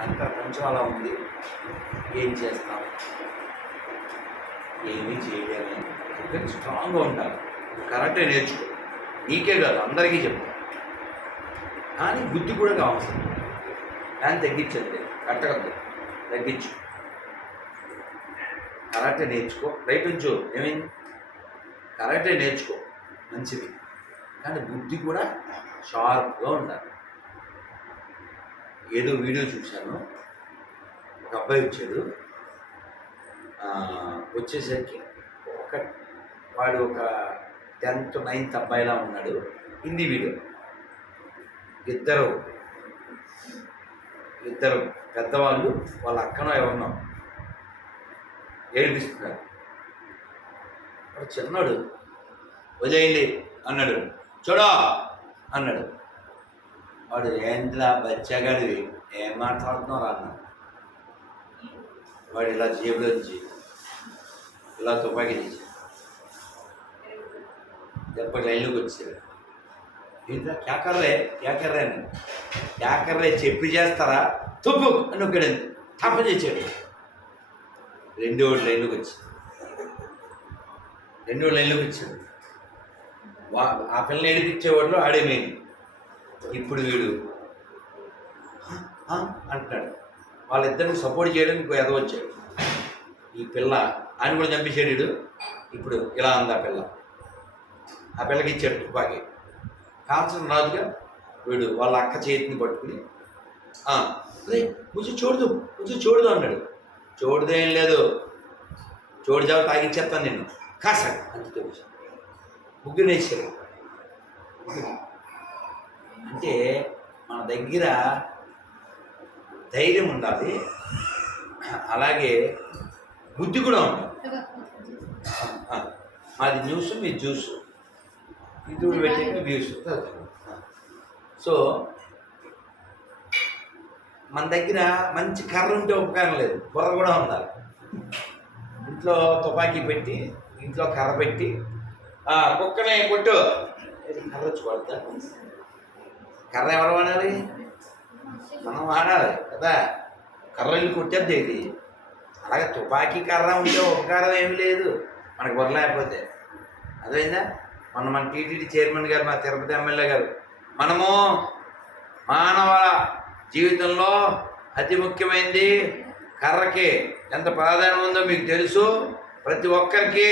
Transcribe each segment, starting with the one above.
అంత ప్రపంచం అలా ఉంది. ఏం చేస్తాం? ఏమీ చేయలేము. కానీ స్ట్రాంగ్గా ఉండాలి. కరాటే నేర్చుకో, నీకే కాదు అందరికీ చెప్తాను. కానీ బుద్ధి కూడా కావాల్సింది. దాన్ని తగ్గించండి, కట్టగద్దు తగ్గించు. కరాటే నేర్చుకో, రైట్ ఉంచు. ఏమైంది? కరాటే నేర్చుకో, మంచిది. కానీ బుద్ధి కూడా షార్ప్గా ఉండాలి. ఏదో వీడియో చూశాను, ఒక అబ్బాయి వచ్చాడు. వచ్చేసరికి వాడు ఒక 10th 9th అబ్బాయిలా ఉన్నాడు. హిందీ వీడియో. ఇద్దరు పెద్దవాళ్ళు వాళ్ళ అక్కనో ఎవరినో ఏడిపిస్తున్నారు. వాడు చిన్నాడు, వదిలేయండి అన్నాడు. చూడా అన్నాడు. వాడు ఏంట్లా బచ్చగాడివి, ఏం మాట్లాడుతున్నారా అన్నాడు. వాడు ఇలా జేబులో నుంచి ఇలా తుపాకీ తీసి ఎప్పటి లైన్లోకి వచ్చాడు. ఏంటా క్యాకర్రే అని క్యాకర్రే చెప్పి చేస్తారా తుప్పు అని ఒకడు తప్ప చేశాడు. రెండో లైన్లోకి వచ్చాడు. ఆ పిల్లని ఏడిపించేవాళ్ళు ఆడే మెయిన్. ఇప్పుడు వీడు అంటున్నాడు. వాళ్ళిద్దరిని సపోర్ట్ చేయడానికి ఇంకో ఎదవచ్చాడు. ఈ పిల్ల ఆయన కూడా చంపేశాడు వీడు. ఇప్పుడు ఇలా అంది ఆ పిల్లకి ఇచ్చాడు తుపాకీ. కాల్చడం రాదుగా. వీడు వాళ్ళ అక్క చేతిని పట్టుకుని కొంచెం చూడదు అన్నాడు. చూడదేం లేదు, చూడు జాబు తాగిచ్చేస్తాను నేను కాసా అంతే. ముగ్గురు వేసారు. అంటే మన దగ్గర ధైర్యం ఉండాలి, అలాగే బుద్ధి కూడా ఉండాలి. మాది న్యూస్, మీ జ్యూస్, ఇది పెట్టాక వ్యూస్. సో మన దగ్గర మంచి కర్ర ఉంటే ఉపకారం లేదు, బుర్ర కూడా ఉండాలి. ఇంట్లో తుపాకీ పెట్టి, ఇంట్లో కర్ర పెట్టి కుక్కనే కొట్టు, కర్ర వచ్చి కొడతా. కర్ర ఎవరు వాడాలి? మనం వాడాలి కదా. కర్ర ఇల్లు కొట్టేద్ది ఇది. అలాగే తుపాకీ కర్ర ఉంటే ఉపకారం ఏమి లేదు మనకు బొరలేకపోతే. అదైందా? మన టీటీడీ చైర్మన్ గారు, మా తిరుపతి ఎమ్మెల్యే గారు, మనము మానవ జీవితంలో అతి ముఖ్యమైనది కర్రకి ఎంత ప్రాధాన్యం ఉందో మీకు తెలుసు. ప్రతి ఒక్కరికి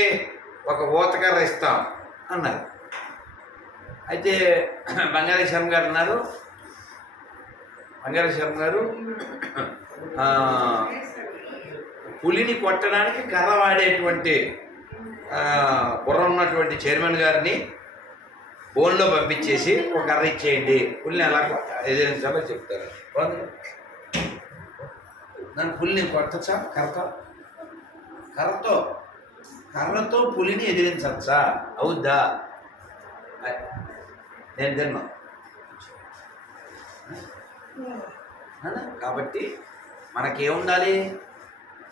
ఒక ఊతకర్ర ఇస్తాం అన్నారు. అయితే బంగారీ శర్మ గారు అన్నారు, పులిని కొట్టడానికి కర్ర వాడేటువంటి బుర్ర ఉన్నటువంటి చైర్మన్ గారిని బోన్లో పంపించేసి ఒక కర్ర ఇచ్చేయండి, పులిని ఎలా ఎదిరించాలో చెప్తారు. నన్ను పులిని కొట్టచ్చా? కర్రతో పులిని ఎదిరించచ్చా? అవుద్దా? నేను తిన్నా. కాబట్టి మనకేముండాలి?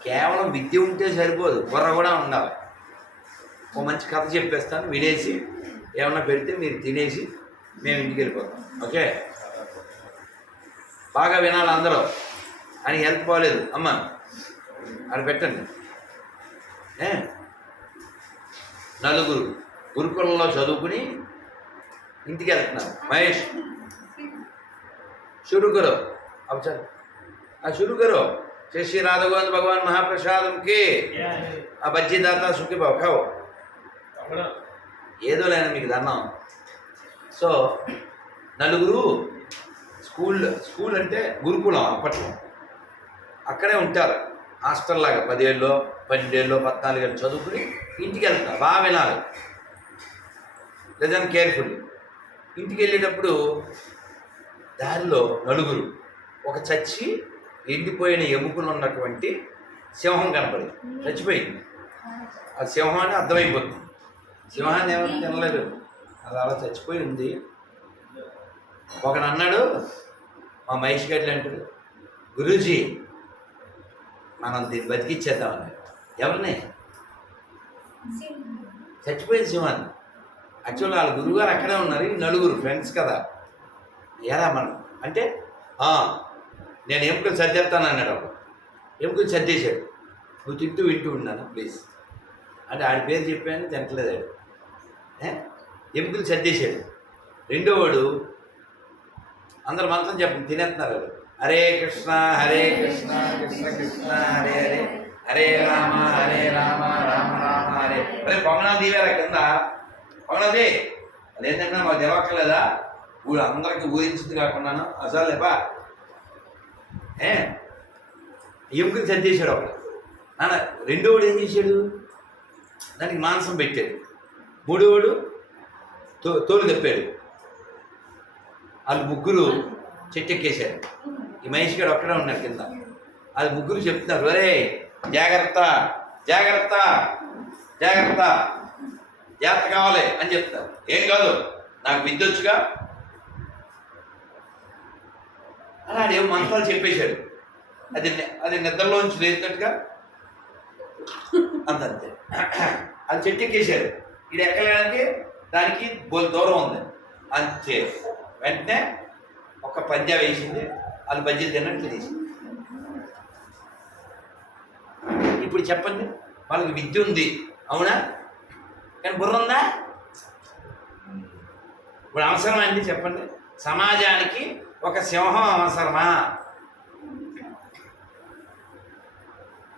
కేవలం విద్య ఉంటే సరిపోదు, బుర్ర కూడా ఉండాలి. ఓ మంచి కథ చెప్పేస్తాను, వినేసి ఏమన్నా పెడితే మీరు తినేసి మేము ఇంటికి వెళ్ళిపోతాం. ఓకే, బాగా వినాలి అందరూ. అని హెల్త్ బాగలేదు అమ్మ అది పెట్టండి. నలుగురు గురుకులంలో చదువుకుని ఇంటికి వెళ్తున్నారు. మహేష్ शुरू करो, अब चल शुरू करो. जय श्री राधा गोविंद भगवान महाप्रसादम के अब बज्जी दाता सुखी भाव खाओ ఏదో లేనా మీకు దన్నం. సో నలుగురు స్కూల్ అంటే గురుకులం అప్పట్లో, అక్కడే ఉంటారు హాస్టల్ లాగా. 10 ఏళ్ళు 12 ఏళ్ళు 14 ఏళ్ళు చదువుకుని ఇంటికి వెళ్తారు. బాగా వినాలి, లేదని కేర్ఫుల్. ఇంటికి వెళ్ళేటప్పుడు దారిలో నలుగురు ఒక చచ్చి ఎండిపోయిన ఎముకలు ఉన్నటువంటి సింహం కనపడి చచ్చిపోయింది. ఆ సింహం అని అర్థమైపోతుంది. సింహాన్ని ఎవరు తినలేదు, అది అలా చచ్చిపోయి ఉంది. ఒకడు అన్నాడు, మా మహేష్ గడ్లు అంటాడు, గురూజీ మనం దీన్ని బతికిచ్చేద్దామని. ఎవరిని? చచ్చిపోయిన సింహాన్ని. యాక్చువల్గా వాళ్ళ గురువుగారు అక్కడే ఉన్నారు, నలుగురు ఫ్రెండ్స్ కదా. ఎలా మనం అంటే నేను ఎముకలు సర్దేస్తాను అన్నాడు అప్పుడు. ఎముకలు సర్దేశాడు. నువ్వు తింటూ వింటూ ఉన్నాను ప్లీజ్ అంటే ఆడి పేరు చెప్పాను తింటలేదు ఆడు. ఎముకలు సర్దేశాడు. రెండో వాడు అందరు మంత్రం చెప్పండి తినేస్తున్నారు వాడు. హరే కృష్ణ కృష్ణ కృష్ణ హరే హరే హరే రామ రామ రామ హరే. అరే పొంగనాలు దీవారా కింద పొంగనాది అదేంటన్నా మాకు తెలవక్కర్లేదా? ఊరు అందరికి ఊరించింది కాకున్నాను అసలు లేపా ఎముకలు సర్దేశాడు ఒకడు. నాన్న రెండోవాడు ఏం చేశాడు? దానికి మాంసం పెట్టాడు. మూడోవాడు తోలు తప్పాడు. వాళ్ళు ముగ్గురు చెట్టెక్కేశారు. ఈ మహేష్ గారు ఒక్కడే ఉన్నారు కింద. అది ముగ్గురు చెప్తున్నారు, ఒరే జాగ్రత్త జాగ్రత్త జాగ్రత్త జాగ్రత్త కావాలి అని చెప్తారు. ఏం కాదు నాకు విద్దొచ్చుగా అని ఆడేమో మంత్రాలు చెప్పేశాడు. అది నిద్రలోంచి లేచినట్టుగా అంతే. అది చెట్టెక్కేశాడు. ఇది ఎక్కలేడానికి దానికి దూరం ఉంది అంతే. వెంటనే ఒక పంజా వేసింది. వాళ్ళు బజ్జీలు తిన్నట్టు తినేసింది. ఇప్పుడు చెప్పండి, వాళ్ళకి విద్య ఉంది అవునా, కానీ బుర్ర ఉందా? ఇప్పుడు అవసరమా అండి చెప్పండి? సమాజానికి ఒక సింహం అవసరమా?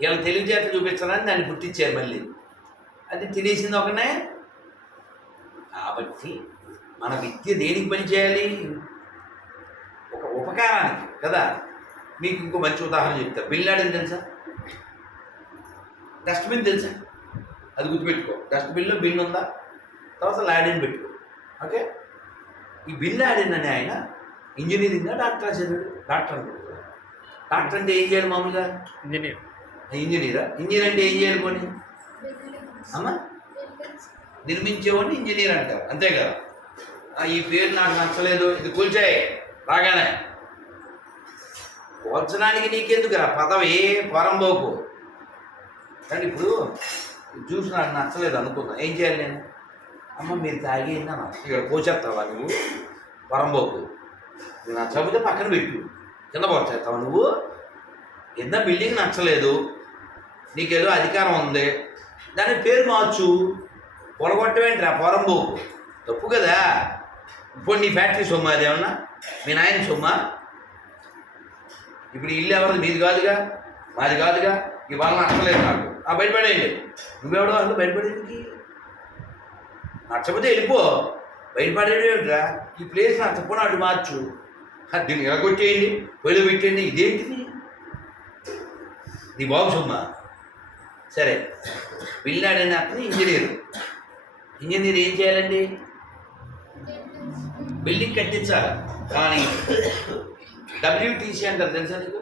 ఇలా తెలివితేట చూపించాలని దాన్ని పుట్టించారు మళ్ళీ. అది తినేసింది ఒకనే. కాబట్టి మన విద్య దేనికి పనిచేయాలి? ఒక ఉపకారానికి కదా. మీకు ఇంకో మంచి ఉదాహరణ చెప్తా. బిల్లాడని తెలుసా? డస్ట్బిన్ తెలుసా? అది గుర్తుపెట్టుకో. డస్ట్బిన్లో బిన్ ఉందా? తర్వాత లాడిన్ పెట్టుకో. ఓకే. ఈ బిన్ లాడిన్ అనే ఆయన ఇంజనీరింగ్గా డాక్టర్ చదివాడు. డాక్టర్ అనుకుంటాడు. డాక్టర్ అంటే ఏం చేయాలి మామూలుగా? ఇంజనీరా? ఇంజనీర్ అంటే ఏం చేయాలి పోనీ అమ్మా? నిర్మించేవాడిని ఇంజనీర్ అంటారు అంతే కదా. ఈ పేరు నాకు నచ్చలేదు, ఇది కూల్చాయి రాగానే. కూల్చడానికి నీకెందుకురా పదవి పరంబోకు. కానీ ఇప్పుడు జ్యూస్ నాకు నచ్చలేదు అనుకుందాం, ఏం చేయాలి నేను? అమ్మ మీరు తాగేనా ఇక్కడ పోసేస్తావా నువ్వు? పరంబోకు నువ్వు నచ్చకపోతే పక్కన పెట్టు, కింద పోసేస్తావా నువ్వు? కింద బిల్డింగ్ నచ్చలేదు, నీకేదో అధికారం ఉంది, దాని పేరు మార్చు. పొలగొట్టమేంటి రా పొరంబోకు? తప్పు కదా. ఇప్పుడు నీ ఫ్యాక్టరీ సొమ్మా అదేమన్నా? మీ నాయన సొమ్మా? ఇప్పుడు ఇల్లు ఎవరిది? మీది కాదుగా, మాది కాదుగా. ఇవాళ నచ్చలేదు నాకు, బయటపడేయండి. నువ్వెవడో అందులో బయటపడేందుకు? నచ్చకపోతే వెళ్ళిపో. బయటపడేంటిరా? ఈ ప్లేస్ నచ్చకపోయినా అటు మార్చు. దీన్ని ఎలగొట్టేయండి, పొయ్యిలో పెట్టేయండి. ఇదేంటిది? నీ బాబు సొమ్మా? సరే, బిల్లాడని అతను ఇంజనీర్ ఏం చేయాలండి? బిల్డింగ్ కట్టించాలి. కానీ డబ్ల్యూటీసీ అంటారు తెలుసా నీకు?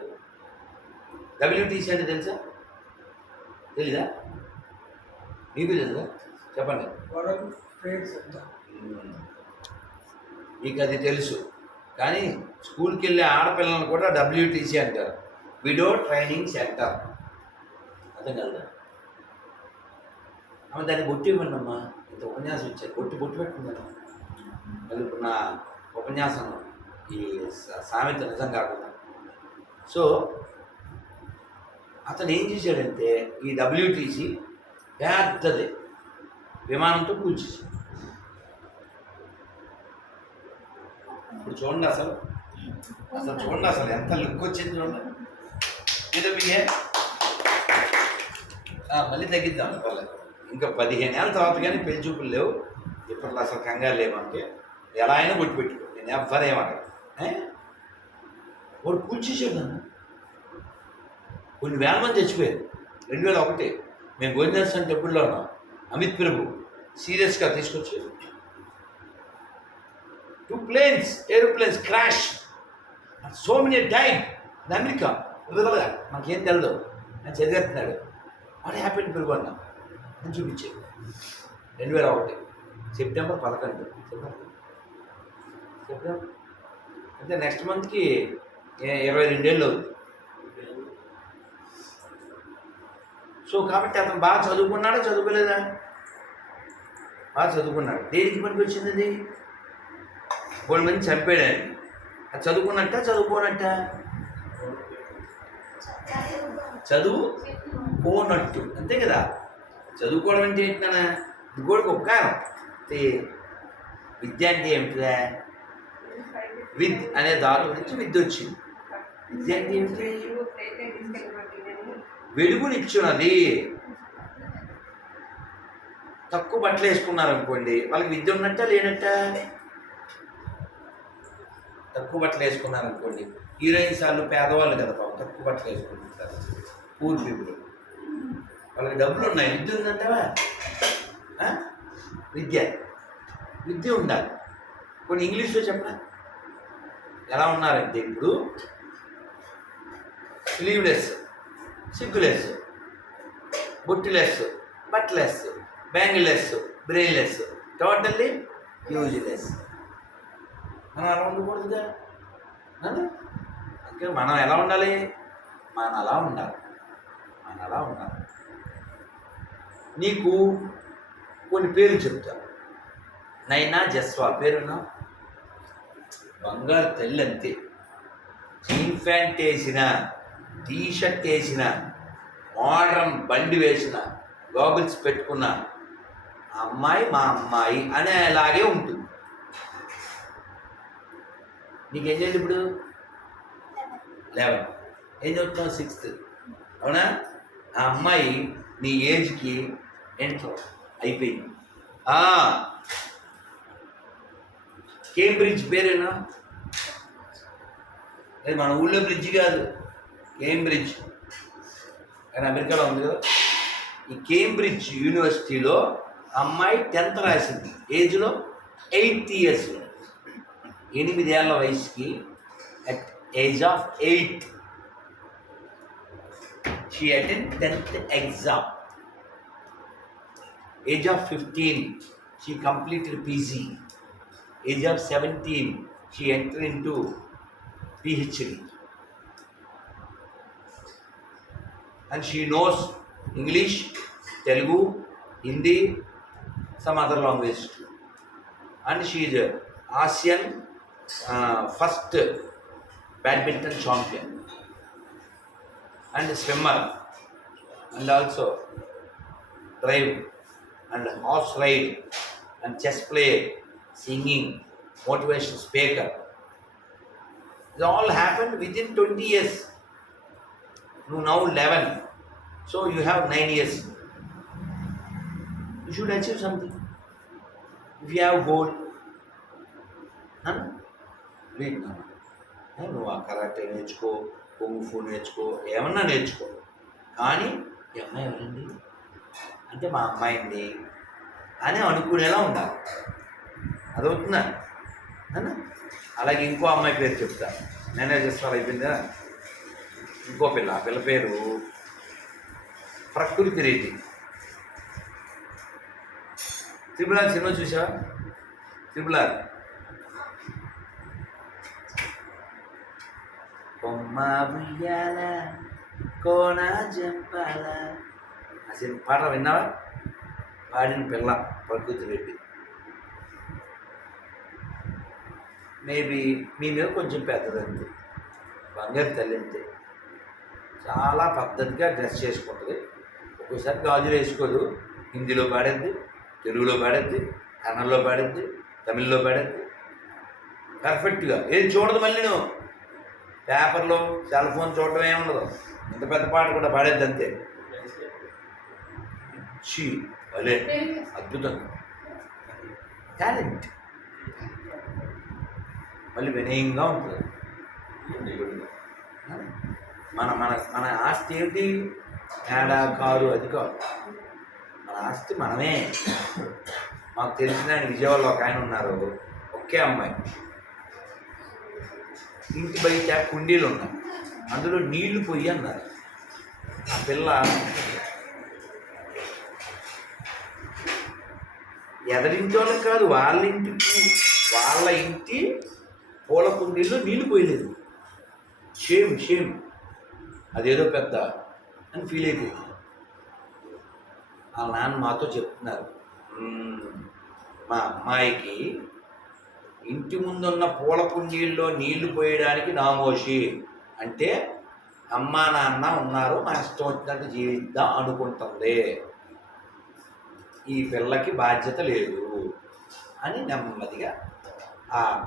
డబ్ల్యూటీసీ అంటే తెలుసా? తెలీదా? మీకు తెలుసా? చెప్పండి. మీకు అది తెలుసు, కానీ స్కూల్కి వెళ్ళే ఆడపిల్లలను కూడా డబ్ల్యూటీసీ అంటారు, విడో ట్రైనింగ్ సెంటర్. అర్థం కదా? ఆమె దాన్ని బొట్టు ఇవ్వండి అమ్మా. ఇంత ఉపన్యాసం ఇచ్చారు, బొట్టు పెట్టుకున్నాను. మళ్ళీ ఇప్పుడు నా ఉపన్యాసం ఈ సామెత నిజం కాకుండా. సో అతను ఏం చేశాడంటే ఈ డబ్ల్యూటీసీ పెద్దది విమానంతో కూల్చేసి. ఇప్పుడు చూడండి, అసలు చూడండి, అసలు ఎంత లుక్ వచ్చింది చూడండి. ఏదో బియ్యే మళ్ళీ తగ్గిద్దాం. పర్లేదు, ఇంకా 15 ఏళ్ళ తర్వాత కానీ పెళ్లి చూపులు లేవు. ఇప్పట్లో అసలు కంగారు లేవంటే ఎలా అయినా కొట్టి పెట్టుకో, నేను ఎవ్వరేమన్నా. వాడు కూల్చేసాడు నన్ను. కొన్ని వేల మంది చచ్చిపోయారు. 2001 మేము గోవిందర్శన్ టెంపుల్లో ఉన్నాం. అమిత్ ప్రభు సీరియస్గా తీసుకొచ్చి 2 planes, aeroplanes crash, so many died in America. విధంగా మాకేం తెలదు అని చదివేస్తున్నాడు. వాడు హ్యాపీ ప్రభు అన్నా అని చూపించాడు. 2001 సెప్టెంబర్ 11 సెప్టెంబర్ అంటే నెక్స్ట్ మంత్కి 22 ఏళ్ళు అవుతుంది. సో కాబట్టి అతను బాగా చదువుకున్నాడా చదువుకోలేదా? బాగా చదువుకున్నాడు. దేనికి పనికి వచ్చింది అది? 3 మంది చంపేయడానికి. అది చదువుకున్నట్ట చదువుకోనట్ట? చదువుకోనట్టు, అంతే కదా. చదువుకోవడం అంటే ఏంటన్నా, ఇది కూడా ఉపకారం. విద్య అంటే ఏమిటిదా, విద్ అనే ధాతు నుంచి విద్య వచ్చింది. విద్య అంటే ఏమిటి, వెలుగునిచ్చున్నది. తక్కువ బట్టలు వేసుకున్నారు అనుకోండి, వాళ్ళకి విద్య ఉన్నట్ట లేనట్ట. తక్కువ బట్టలు వేసుకున్నారు అనుకోండి, హీరోయిన్స్ వాళ్ళు పేదవాళ్ళు కదా పాపం, తక్కువ బట్టలు వేసుకుంటుంటారు. పూర్ పీపుల్, వాళ్ళకి డబ్బులు ఉన్నాయి, విద్య ఉందంటావా. విద్య ఉండాలి. కొన్ని ఇంగ్లీష్లో చెప్పరా ఎలా ఉన్నారంటే, ఇప్పుడు స్లీవ్లెస్, సిగ్గులెస్, బొట్టులెస్, బట్టలెస్, బ్యాంగిల్లెస్, బ్రెయిన్లెస్, టోటల్లీ యూజ్లెస్. మనం అలా ఉండకూడదుగా. అందుకే మనం ఎలా ఉండాలి, మన అలా ఉండాలి. నీకు కొన్ని పేర్లు చెప్తాను. నైనా జస్వాల్ పేరున్నా, బంగారు తల్లి అంతే. జీన్ ప్యాంట్ వేసిన, టీ షర్ట్ వేసిన, మోడ్రన్ బండి వేసిన, గాగుల్స్ పెట్టుకున్న అమ్మాయి మా అమ్మాయి అనేలాగే ఉంటుంది. నీకేం చేయాలి ఇప్పుడు? 11. ఏం చదువుతున్నావు? 6th. అవునా? ఆ అమ్మాయి నీ ఏజ్కి ఎంతో అయిపోయింది. కేంబ్రిడ్జ్ పేరేనా? అది మన ఊళ్ళో బ్రిడ్జ్ కాదు, కేంబ్రిడ్జ్. కానీ అమెరికాలో ఉంది కదా. ఈ కేంబ్రిడ్జ్ యూనివర్సిటీలో అమ్మాయి 10th రాసింది, ఏజ్లో 8 years. 8 ఏళ్ల వయసుకి, at age of 8 she attended 10th exam. Age of 15 she completed PG. Age of 17 she entered into PhD. And she knows English, Telugu, Hindi, some other language too. And she is ASEAN first badminton champion and swimmer, and also drive and horse ride and chess player, singing, motivation speaker. It all happened within 20 years. You now 11, so you have 9 years. You should achieve something. If you have goal, నువ్వు ఆ karate నేర్చుకో, కుంగ్-ఫూ నేర్చుకో, ఏమన్నా నేర్చుకో. కానీ ఈ అమ్మాయి ఎవరండి అంటే మా అమ్మాయింది అని అనుకునేలా ఉండాలి. అదవుతుందా అన్న? అలాగే ఇంకో అమ్మాయి పేరు చెప్తా. నేనే చేస్తాను, అయిపోయిందా? ఇంకో పిల్ల, ఆ పిల్ల పేరు ప్రకృతి రెడ్డి. త్రిపుల సినిమా చూసావా? త్రిపుల కొమ్మ ఉయ్యాల కోన జంపాల అసలు పాట విన్నావా? పాడిన పిల్ల ప్రకృతి రెడ్డి. మేబీ మీ మీద కొంచెం పెద్దదంతే, బంగారు తల్లి అంతే. చాలా పద్ధతిగా డ్రెస్ చేసుకుంటుంది. ఒక్కోసారి గాజులు వేసుకోదు. హిందీలో పాడేద్ది, తెలుగులో పాడేద్ది, కన్నడలో పాడేద్ది, తమిళ్లో పాడేద్ది పర్ఫెక్ట్గా. ఏది చూడదు. మళ్ళీ నువ్వు పేపర్లో, సెల్ ఫోన్ చూడడం ఏమి ఉండదు. ఇంత పెద్ద పాట కూడా పాడేద్ది అంతే. అదే అద్భుతంగా టాలెంట్. మళ్ళీ వినయంగా ఉంటుంది. మన మన మన ఆస్తి ఏమిటి? మేడ, కారు, అది కాదు. మన ఆస్తి మనమే. మాకు తెలిసిన ఆయన విజయవాడలో ఒక ఆయన ఉన్నారు, ఒకే అమ్మాయి. ఇంటి బయట కుండీలు ఉన్నాయి, అందులో నీళ్లు పొయ్యి అన్నారు. ఆ పిల్ల ఎదరింటి వాళ్ళకి కాదు, వాళ్ళ ఇంటి పూల కుండీల్లో నీళ్లు పోయలేదు. షేమ్ అదేదో పెద్ద అని ఫీల్ అయిపోయింది. వాళ్ళ నాన్న మాతో చెప్తున్నారు, మా అమ్మాయికి ఇంటి ముందున్న పూల కుండీల్లో నీళ్లు పోయడానికి నామోషి అంటే అమ్మా నాన్న ఉన్నారు, మా ఇష్టం వచ్చినట్టు జీవిద్దాం అనుకుంటుంది. ఈ పిల్లకి బాధ్యత లేదు అని నెమ్మదిగా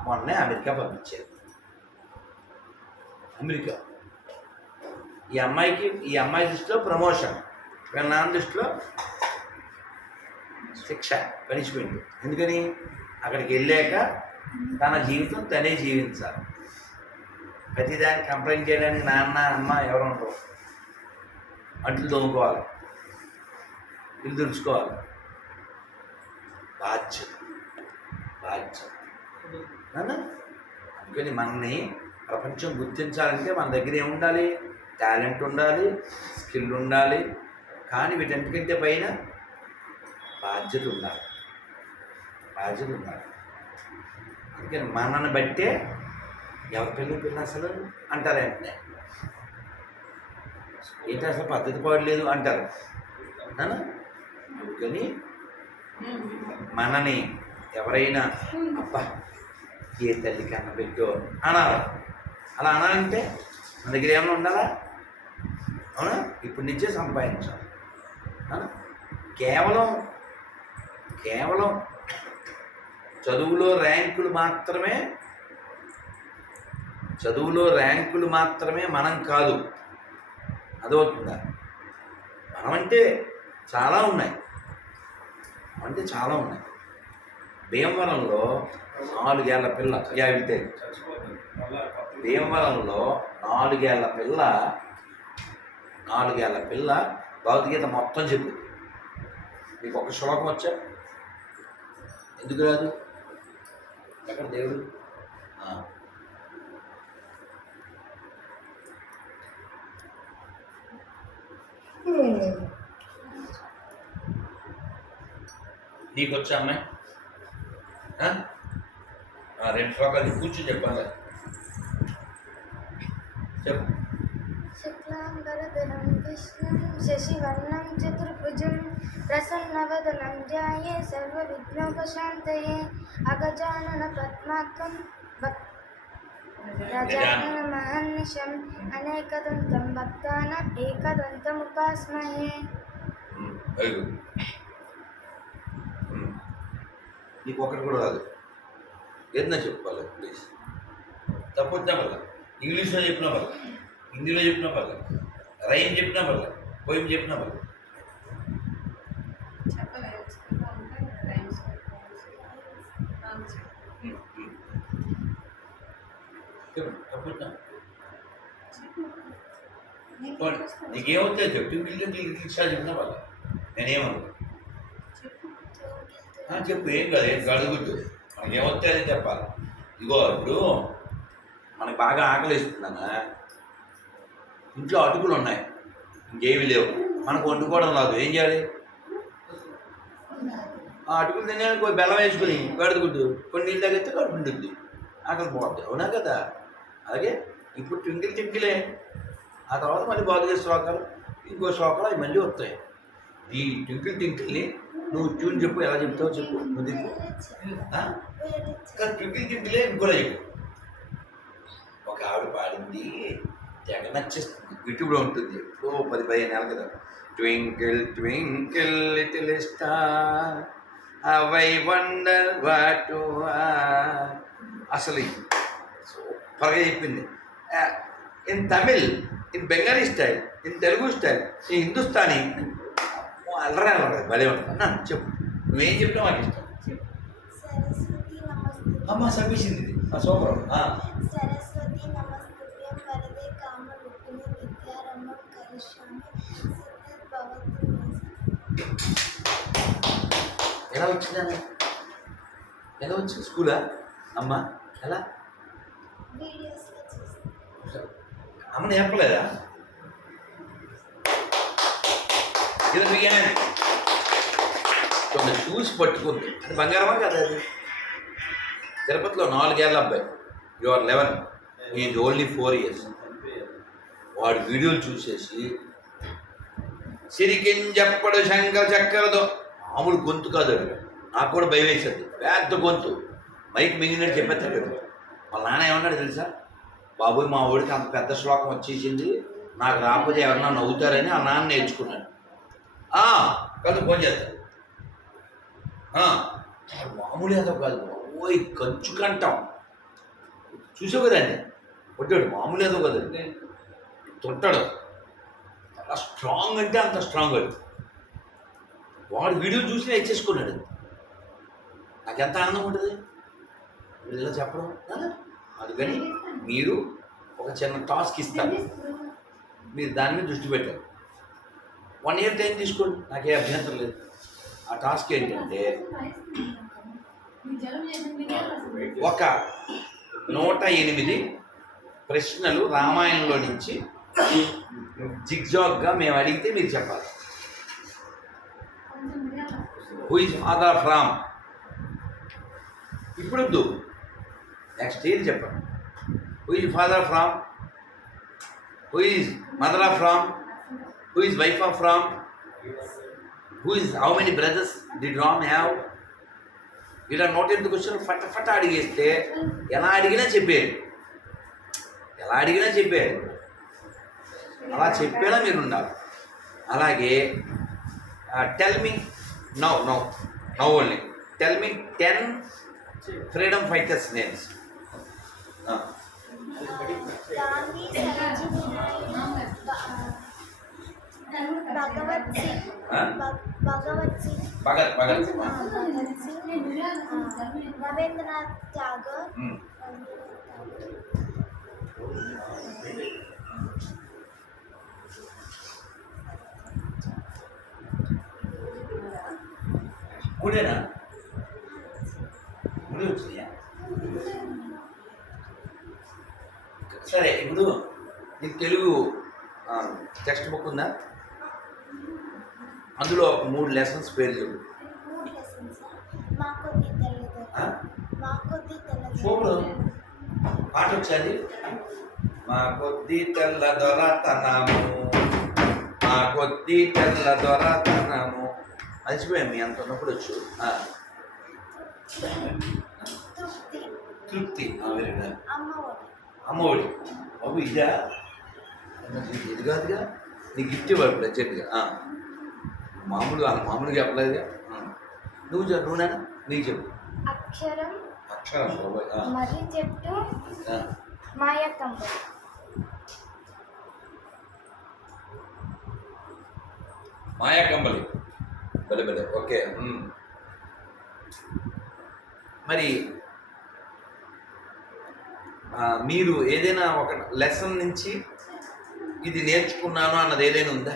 మొన్నే అమెరికా పంపించారు. అమెరికా ఈ అమ్మాయి దృష్టిలో ప్రమోషన్, వీళ్ళ నాన్న దృష్టిలో శిక్ష, పనిష్మెంట్. ఎందుకని అక్కడికి వెళ్ళాక తన జీవితం తనే జీవించాలి. ప్రతిదాన్ని కంప్లైంట్ చేయడానికి నాన్న అమ్మ ఎవరు ఉండరు. అంట్లు తోముకోవాలి, ఇల్లు తుడుచుకోవాలి. బాధ్యత అందుకని మనల్ని ప్రపంచం గుర్తించాలంటే మన దగ్గర ఏముండాలి? టాలెంట్ ఉండాలి, స్కిల్ ఉండాలి, కానీ వీటన్నిటికంటే పైన బాధ్యత ఉండాలి. అందుకని మనల్ని బట్టే ఎవరి పిల్ల అసలు అంటారు. వెంటనే ఏంటి అసలు పద్ధతి పడలేదు అంటారు. అందుకని మనని ఎవరైనా అబ్బా ఏ తల్లి కన్నా పెట్టో అనాలి. అలా అనాలంటే మన దగ్గర ఏమైనా ఉండాలా? అవునా? ఇప్పటి నుంచే సంపాదించాలి. కేవలం చదువులో ర్యాంకులు మాత్రమే మనం కాదు. అదవుతుందా? మనమంటే చాలా ఉన్నాయి. భీమవరంలో 4 ఏళ్ల పిల్ల భీమవరంలో 4 ఏళ్ల పిల్ల భగవద్గీత మొత్తం చెప్పు. మీకు ఒక శ్లోకం వచ్చా? ఎందుకు రాదు? ఎక్కడ దేవుడు? నీకు వచ్చా అమ్మాయి? 2 శ్లోకాలు కూర్చొని చెప్పాలి. చెప్పు. శుక్లాంబరధరం విష్ణుం శశివర్ణం చతుర్భుజం ప్రసన్నవదనం ధ్యాయే సర్వవిఘ్నోపశాంతయే అగజానన పద్మార్కం గజానన మహర్నిశం అనేకదంతం భక్తానాం ఏకదంతముపాస్మహే. నీకు ఒకటి కూడా రాదు. ఏదన్నా చెప్పాలి ప్లీజ్. తప్పు వచ్చినా వల్ల ఇంగ్లీష్లో చెప్పినా వల్ల, హిందీలో చెప్పినా వల్ల, రైమ్ చెప్పినా వల్ల, పోయిం చెప్పినా వల్ల. తప్పు వచ్చినా నీకేమవుతుంది చెప్పు. ఇంగ్లీష్ చెప్పినా వల్ల నేనేమను చెప్పు. ఏం కాదు, ఏం అడుగుద్దు. మనకి ఏమొస్తే అది చెప్పాలి. ఇగో ఇప్పుడు మనకి బాగా ఆకలిస్తుందన్నా, ఇంట్లో అటుకులు ఉన్నాయి, ఇంకేమీ లేవు, మనకు వండుకోవడం రాదు. ఏం చేయాలి? ఆ అటుకులు తినే బెల్లం వేసుకుని కడుగుద్దు, కొన్ని నీళ్ళు తగ్గితే కడుపు ఉంటుంది, ఆకలి పోతుంది. అవునా కదా? అలాగే ఇప్పుడు ట్వింకిలే, ఆ తర్వాత మళ్ళీ బాగా శ్లోకాలు, ఇంకో శ్లోకాలు అవి మళ్ళీ వస్తాయి. ఈ ట్వింకిల్ని నువ్వు ట్యూన్ చెప్పు. ఎలా చెప్తావు చెప్పు. నువ్వు దిక్కు ట్వింకిలే ఇంకోలా చెప్పు. ఒక ఆవిడ పాడింది, తెగ నచ్చేస్తుంది, యూట్యూబ్లో ఉంటుంది, ఎప్పుడో 10-15 ఏళ్ళ కదా. Twinkle twinkle little star how I wonder what you are. అసలు సూపర్గా చెప్పింది. In Tamil, in Bengali style, in Telugu style, in Hindustani. అల్లరా భలే ఉంటుంది. చెప్పు, నువ్వేం చెప్పినా మాకు ఇష్టం. అమ్మ సబ్బేసింది ఇది సూపర్. సరస్వతి నమస్తుభ్యం వరదే కామరూపిణి విద్యారంభం కరిష్యామి సిద్ధిర్భవతు. ఎలా వచ్చిందని? ఎలా వచ్చింది? స్కూలా అమ్మ? ఎలా? అమ్మని చెప్పలేదా? ఇలా బియ్యాన్ని చూసి పట్టుకుంది. అది బంగారమా కదా? అది తిరుపతిలో 4 ఏళ్ళ అబ్బాయి, you are 11, is only 4 years. వాడు వీడియోలు చూసేసి సిరికింజప్పడు శంకర చక్కరతో, మామూలు గొంతు కాదు, నాకు కూడా భయం వేసేది, పెద్ద గొంతు, మైక్ మింగినట్టు చెప్పేస్తాడు. వాళ్ళ నాన్న ఏమన్నాడు తెలుసా? బాబోయ్, మా ఊడికి అంత పెద్ద శ్లోకం వచ్చేసింది, నాకు రాకపోతే ఎవరన్నా నవ్వుతారని ఆ నాన్న నేర్చుకున్నాడు. కాదు ఫోన్ చేస్తాను. మామూలు ఏదో కాదు, ఓయ్ కంచు కంటాం. చూసావు కదండి, కొట్టాడు మామూలు ఏదో కదా, తొట్టాడు. చాలా స్ట్రాంగ్ అంటే అంత స్ట్రాంగ్ అది. వాడు వీడియో చూసి నేర్చేసుకున్నాడు. నాకెంత ఆనందం ఉంటుంది మీరు ఇలా చెప్పడం. అందుకని మీరు ఒక చిన్న టాస్క్ ఇస్తారు, మీరు దాని మీద దృష్టి పెట్టారు. 1 year టైం తీసుకోండి, నాకే అభ్యంతరం లేదు. ఆ టాస్క్ ఏంటంటే ఒక 108 ప్రశ్నలు రామాయణంలో నుంచి జిగ్జాగ్గా మేము అడిగితే మీరు చెప్పాలి. Who is father of Ram? ఇప్పుడు నెక్స్ట్ ఏది చెప్పండి. Who is father of Ram? Who is mother of Ram? Who is wife of Ram? Who is how many brothers did Ram have? ఇలా 108 క్వశ్చన్ ఫట అడిగేస్తే ఎలా అడిగినా చెప్పేది, ఎలా అడిగినా చెప్పేది. అలా చెప్పేలా మీరు ఉండాలి. అలాగే tell me now only tell me 10 freedom fighters names. Gandhi, Sarojini Naidu, Bhagat Singh, Rabindranath Tagore, మూడేనా? మూడే వచ్చినాయా? సరే, ఇప్పుడు నీకు తెలుగు టెక్స్ట్ బుక్ ఉందా? అందులో 3 లెసన్స్ పేరు చెప్పు. చూడు, పాట వచ్చేది. మా కొద్ది తెల్ల దొరతనము, మా కొద్ది తెల్ల దొరతనము. మర్చిపోయాం, మీ అంత ఉన్నప్పుడు వచ్చు. తృప్తి. Very good. అమ్మఒడి. బాబు ఇదా? ఇది కాదుగా, నీ గిఫ్ట్ ఇవ్వాలి ప్రత్యేకంగా. మామూలుగా చెప్పలేదుగా. నువ్వునా నీకు చెప్పు. అక్షరం, బాబాయ్. మరి చెట్టు, మాయకంబలి. మాయాకంబలి. బలే. ఓకే. మరి మీరు ఏదైనా ఒక లెసన్ నుంచి ఇది నేర్చుకున్నాను అన్నది ఏదైనా ఉందా?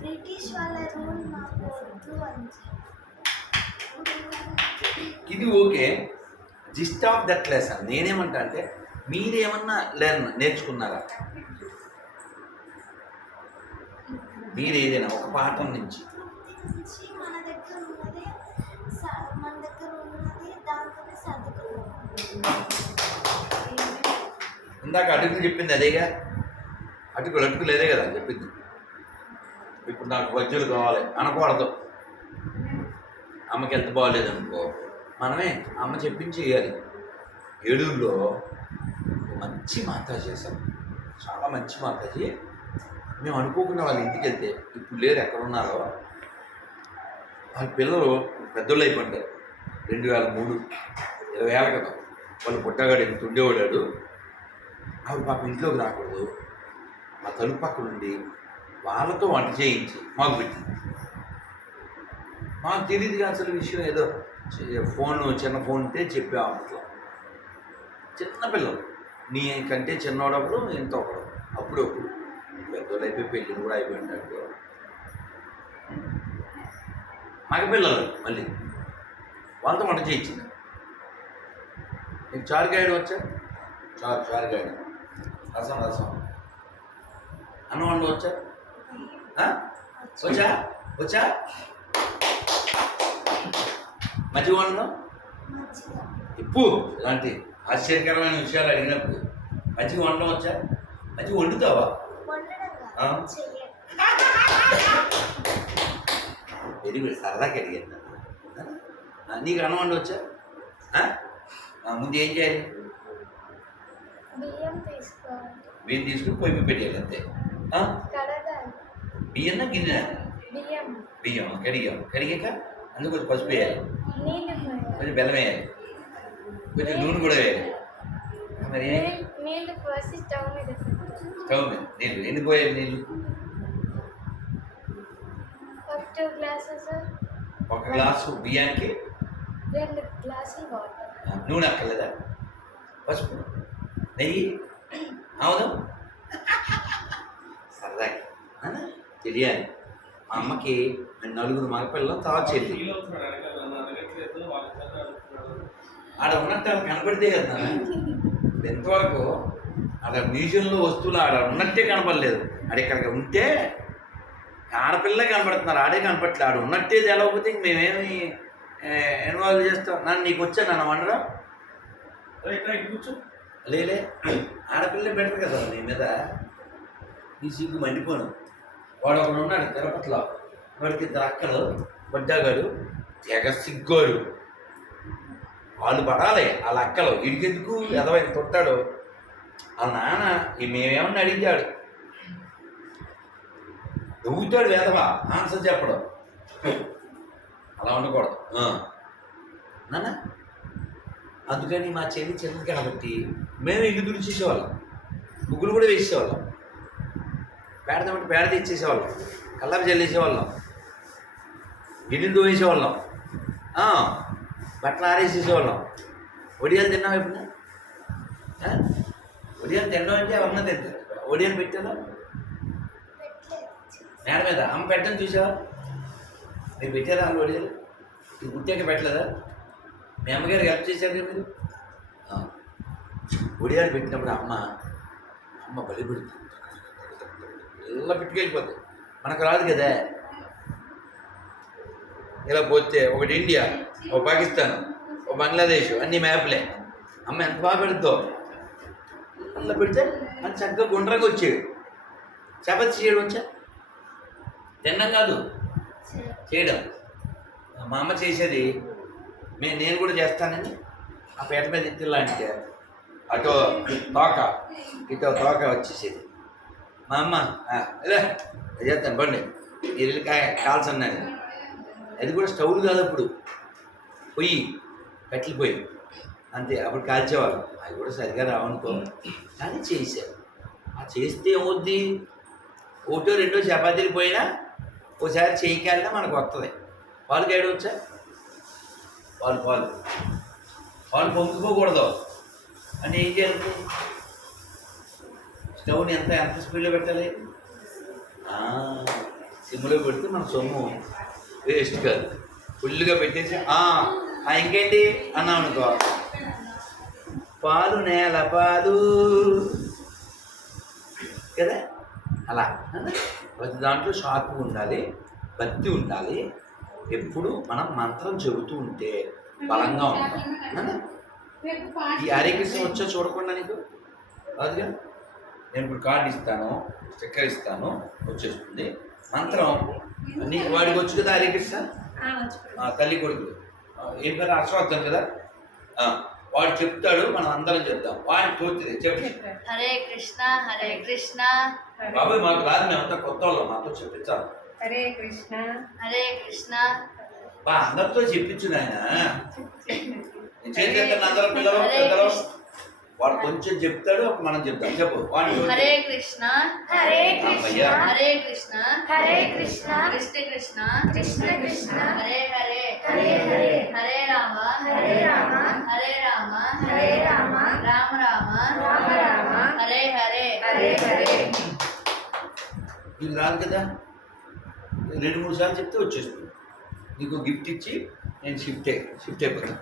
బ్రిటిష్ వాళ్ళ రూల్ మాకు వద్దు అని. ఇది okay, gist of that lesson. నేనేమంటా అంటే మీరేమన్నా నేర్చుకున్నారా? మీరు ఏదైనా ఒక పాఠం నుంచి మన దగ్గర ఉన్నది దాంతోనే సర్దుకున్నాం. ఇందాక అటుకులు చెప్పింది అదేగా, అటుకులు అదే కదా చెప్పింది. ఇప్పుడు నాకు వజ్జులు కావాలి అనకూడదు. అమ్మకి ఎంత బాగోలేదనుకో, మనమే అమ్మ చెప్పించి చేయాలి. ఏలూరులో మంచి మాతాజీ చేశాం, చాలా మంచి మాతాజీ. మేము అనుకోకుండా వాళ్ళ ఇంటికి వెళ్తే, ఇప్పుడు లేరు, ఎక్కడున్నారో, వాళ్ళ పిల్లలు పెద్దోళ్ళు అయిపోయింటారు. 2003 20 ఏళ్ళ కదా. వాళ్ళు పుట్టగాడు ఇంత ఉండేవాడాడు. ఆవిడ పాప ఇంట్లోకి రాకూడదు, మా తలుపు పక్క నుండి వాళ్ళతో వంట చేయించి మాకు పెట్టింది. మాకు తెలియదుగా అసలు విషయం. ఏదో చిన్న ఫోన్ ఉంటే చెప్పాము. అప్పట్లో చిన్నపిల్లలు, నీ కంటే చిన్నవాడప్పుడు ఎంత ఒకడు, అప్పుడప్పుడు పెద్దోళ్ళు అయిపోయి పెళ్ళిళ్ళు కూడా అయిపోయింటాడు. మగపిల్లలు మళ్ళీ వాళ్ళతో వంట చేయించింది. నీకు చారుగాయడు వచ్చా? చారుగాయడు, రసం అన్నం వండు వచ్చా? వచ్చా? మజ్జిగ వండడం ఇప్పు. ఇలాంటి ఆశ్చర్యకరమైన విషయాలు అడిగినప్పుడు మజ్జిగ వండడం వచ్చా? మజ్జిగ వండుతావా? వెరీ గుడ్, సరదాకి అడిగాను. నీకు అన్నం వండి వచ్చా? ముందు ఏం చేయాలి? బియ్యం తీసుకోవాలి. బియ్యం తీసుకుని పొయ్యి మీద పెట్టేయాలి అంతే. కడగాలి. బియ్యన్నా గిన్నె? బియ్యం. బియ్యం కడిగాక అందుకు కొంచెం పసుపు వేయాలి, నీళ్ళు కొంచెం బెల్లం వేయాలి, కొంచెం నూనె కూడా వేయాలి. మరి నీళ్ళు పోసి స్టవ్ మీద స్టవ్ మీద నీళ్ళు ఎన్ని పోయాలి? నీళ్ళు 2 గ్లాసెస్. ఒక గ్లాసు బియ్యానికి 2 గ్లాసులు వాటర్. నూనె అక్కర్లేదా? పసుపు, నెయ్యి, అవును సరదాకి తెలియాలి. మా అమ్మకి 4 మగపిల్లలు తర్వాత చెల్లి. ఆడ ఉన్నట్టు ఆడ కనపడితే కదా ఎంతవరకు ఆడ మ్యూజియంలో వస్తువులు ఆడ ఉన్నట్టే కనపడలేదు. ఆడ ఇక్కడ ఉంటే ఆడపిల్లలే కనపడుతున్నారు, ఆడే కనపడలేదు. ఆడ ఉన్నట్టే తెలవకపోతే ఇంక మేమేమి ఇన్వాల్వ్ చేస్తాం. నీకు వచ్చా నన్ను వండరా? కూర్చో. లేలే ఆడపిల్లే బెటర్ కదా నీ మీద. నీ సిగ్గు మండిపోను. వాడు ఒకడు ఉన్నాడు తిరుపతిలో, వాడికి 2 అక్కలు, బడ్డాగాడు తెగ సిగ్గాడు. వాళ్ళు పడాలి వాళ్ళ అక్కలు, ఇడికెందుకు ఎదవైన తొట్టాడు. వాళ్ళ నాన్న మేమేమన్నా అడిగాడు, నవ్వుతాడు వేదవా ఆన్సర్ చెప్పడం. అలా ఉండకూడదు నాన్న. అందుకని మా చెల్లి చిన్నది కాబట్టి మేము ఇల్లు తుడిచేసేవాళ్ళం, ముగ్గులు కూడా వేసేవాళ్ళం, పేడదామంటే పేడ తెచ్చేసేవాళ్ళం, కల్లాపి చల్లేసేవాళ్ళం, గిన్నెలు తోవేసేవాళ్ళం, బట్టలు ఆరేసేసేవాళ్ళం. ఒడియాలు తిన్నాం ఎప్పుడు? ఒడియాలు తినడం అంటే అమ్మ తింటారు. ఒడియాలు పెట్టారా మేడ మీద? అమ్మ పెట్టని చూసావా? మీరు పెట్టారా వాళ్ళు ఒడియాలు? ఇది గుట్టాక పెట్టలేదా? మీ అమ్మగారు హెల్ప్ చేశారు కదా మీరు. ఒడియాలు పెట్టినప్పుడు అమ్మ బలి పెడుతుంది, ఇలా పెట్టుకెళ్ళిపోతుంది. మనకు రాదు కదా. ఇలా పోతే ఒకటి ఇండియా, ఒక పాకిస్తాన్, ఒక బంగ్లాదేశ్, అన్ని మ్యాప్లే. అమ్మ ఎంత బాగా పెడుతుందో. అలా పెడితే అది చక్కగా గుండ్రంగా వచ్చేవి. చపాతి చేయడం వచ్చా? తినడం కాదు, చేయడం. మా అమ్మ చేసేది నేను కూడా చేస్తానని ఆ పేట మీద ఎత్తిలాంటి అటో తోక ఇటో తోక వచ్చేసేది. మా అమ్మ ఇలా చేస్తాను బండి మీరు వెళ్ళి కాల్చన్నాను. అది కూడా స్టవ్లు కాదు అప్పుడు, పొయ్యి, కట్టెలు పొయ్యి అంతే. అప్పుడు కాల్చేవాళ్ళు. అవి కూడా సరిగా రావనుకో కానీ చేసారు. ఆ చేస్తే ఏమవుద్ది? 1 2 చపాతీలు పోయినా ఒకసారి చేయి కాలినా మనకు వస్తుంది. పాలు కాయడం వచ్చా? పాలు పొంగిపోకూడదు అంటే ఏం చేయాలి? స్టవ్ని ఎంత స్పీడ్లో పెట్టాలి? సిమ్లో పెడితే మన సొమ్ము వేస్ట్ కాదు. ఫుల్గా పెట్టేసి ఇంకేంటి అన్నాం అనుకో, పాలు నేల పాలు కదా. అలా ప్రతి దాంట్లో షార్ప్గా ఉండాలి, భక్తి ఉండాలి. ఎప్పుడు మనం మంత్రం చెబుతూ ఉంటే బలంగా ఉంటాం. ఈ హరే కృష్ణ వచ్చా చూడకుండా నీకు అదిగా. నేను ఇప్పుడు కార్డు ఇస్తాను, స్టిక్కర్ ఇస్తాను, వచ్చేస్తుంది మంత్రం. వాడికి వచ్చు కదా హరే కృష్ణ, తల్లి కొడుకు ఏం పేరు? అశ్వత్థం కదా. వాడు చెప్తాడు, మనం అందరం చెప్తాం. వాడిని తోచింది చెప్పి హరే కృష్ణ హరే కృష్ణ. బాబాయ్ మాకు రాదు, మేమంతా కొత్త వాళ్ళం, మాతో చెప్పించాలి. హరే కృష్ణ హరే కృష్ణ. అందరితో చెప్పించు నాయన. నేను చేసేస్తాను అందరం పిల్లలు పెద్దలు. వాడు కొంచెం చెప్తాడు, మనం చెప్తాం. చెప్పు. హరే కృష్ణ హరే కృష్ణ హరే కృష్ణ హరే కృష్ణ కృష్ణ కృష్ణ కృష్ణ కృష్ణ హరే హరే హరే హరే హరే రామ హరే రామ హరే రామ హరే రామ రామ రామ రామ రామ హరే హరే హరే హరే. నీకు రాదు కదా, 2 3 సార్లు చెప్తే వచ్చేస్తుంది. నీకు గిఫ్ట్ ఇచ్చి నేను షిఫ్ట్ అయిపోతాను.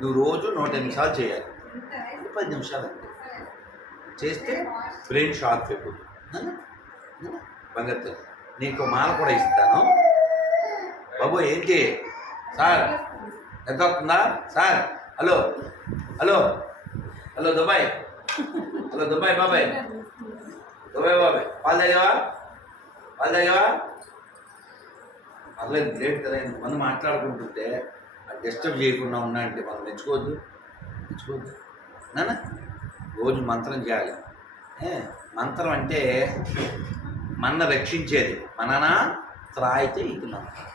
నువ్వు రోజు 108 సార్లు చేయాలి, 10 నిమిషాలు అంతే. చేస్తే బ్రెయిన్ షార్ప్ అయిపోతుంది. బంగారు నీకు మాల కూడా ఇస్తాను. బాబు ఏంటి సార్, ఎంత అవుతుందా sir? Hello hello hello Dubai, hello Dubai బాబాయ్, దుబాయ్ బాబాయ్, పాలు తాగావా? పర్లేదు గ్రేట్ కదా. ఇంతమంది మాట్లాడుకుంటుంటే డిస్టర్బ్ చేయకుండా ఉన్నా అంటే మనం మెచ్చుకోవద్దు నాన్న రోజు మంత్రం చేయాలి. మంత్రం అంటే మన రక్షించేది, మననా త్రాయితే ఇది మంత్రం.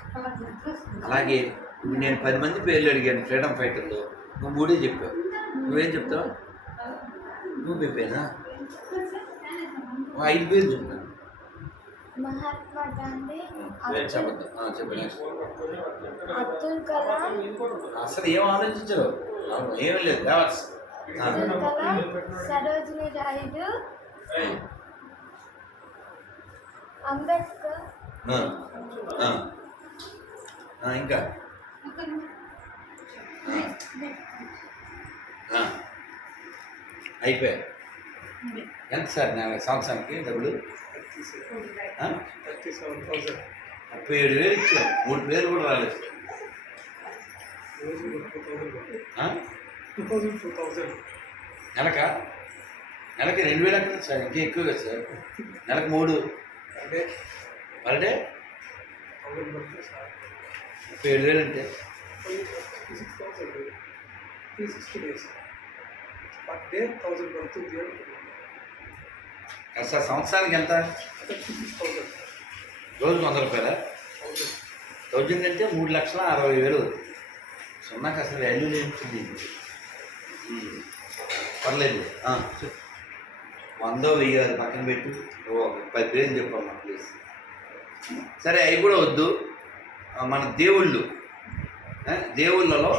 అలాగే ఇప్పుడు నేను 10 మంది పేర్లు అడిగాను ఫ్రీడమ్ ఫైటర్లో, నువ్వు 3 చెప్పావు. నువ్వేం చెప్తావు? నువ్వు చెప్పేనా? 5 పేర్లు చెప్తాను. మహాత్మా గాంధీ, చెప్పండి. అబ్దుల్ కలాం, అసలు ఏం ఆలోచించరు, ఏమీ లేదు. అబ్దుల్ కలాం, సరోజిని నాయుడు, అంబేద్కర్, ఇంకా అయిపోయాయి. ఎంత సార్ నా సంవత్సరానికి డబ్బులు? 37,000 ఇచ్చాం. 3 పేర్లు కూడా రాలేదు. 2,000 నెలకి 2,000 ఎక్కడ సార్? ఇంకా ఎక్కువ కదా సార్. నెలకు 3 పర్ డే 37,000 అంటే 360 days. But there 1,000 పడుతుంది. సార్ సంవత్సరానికి ఎంత? 36,000. రోజుకు 100 రూపాయలా? 1000 అంటే 3,60,000. సున్నాకి అసలు వాల్యూ లేనిది. పర్లేదు. 100, 1000 అది పక్కన పెట్టు. 10 పేర్లు చెప్పమ్మా ప్లీజ్. సరే అవి కూడా వద్దు. మన దేవుళ్ళలో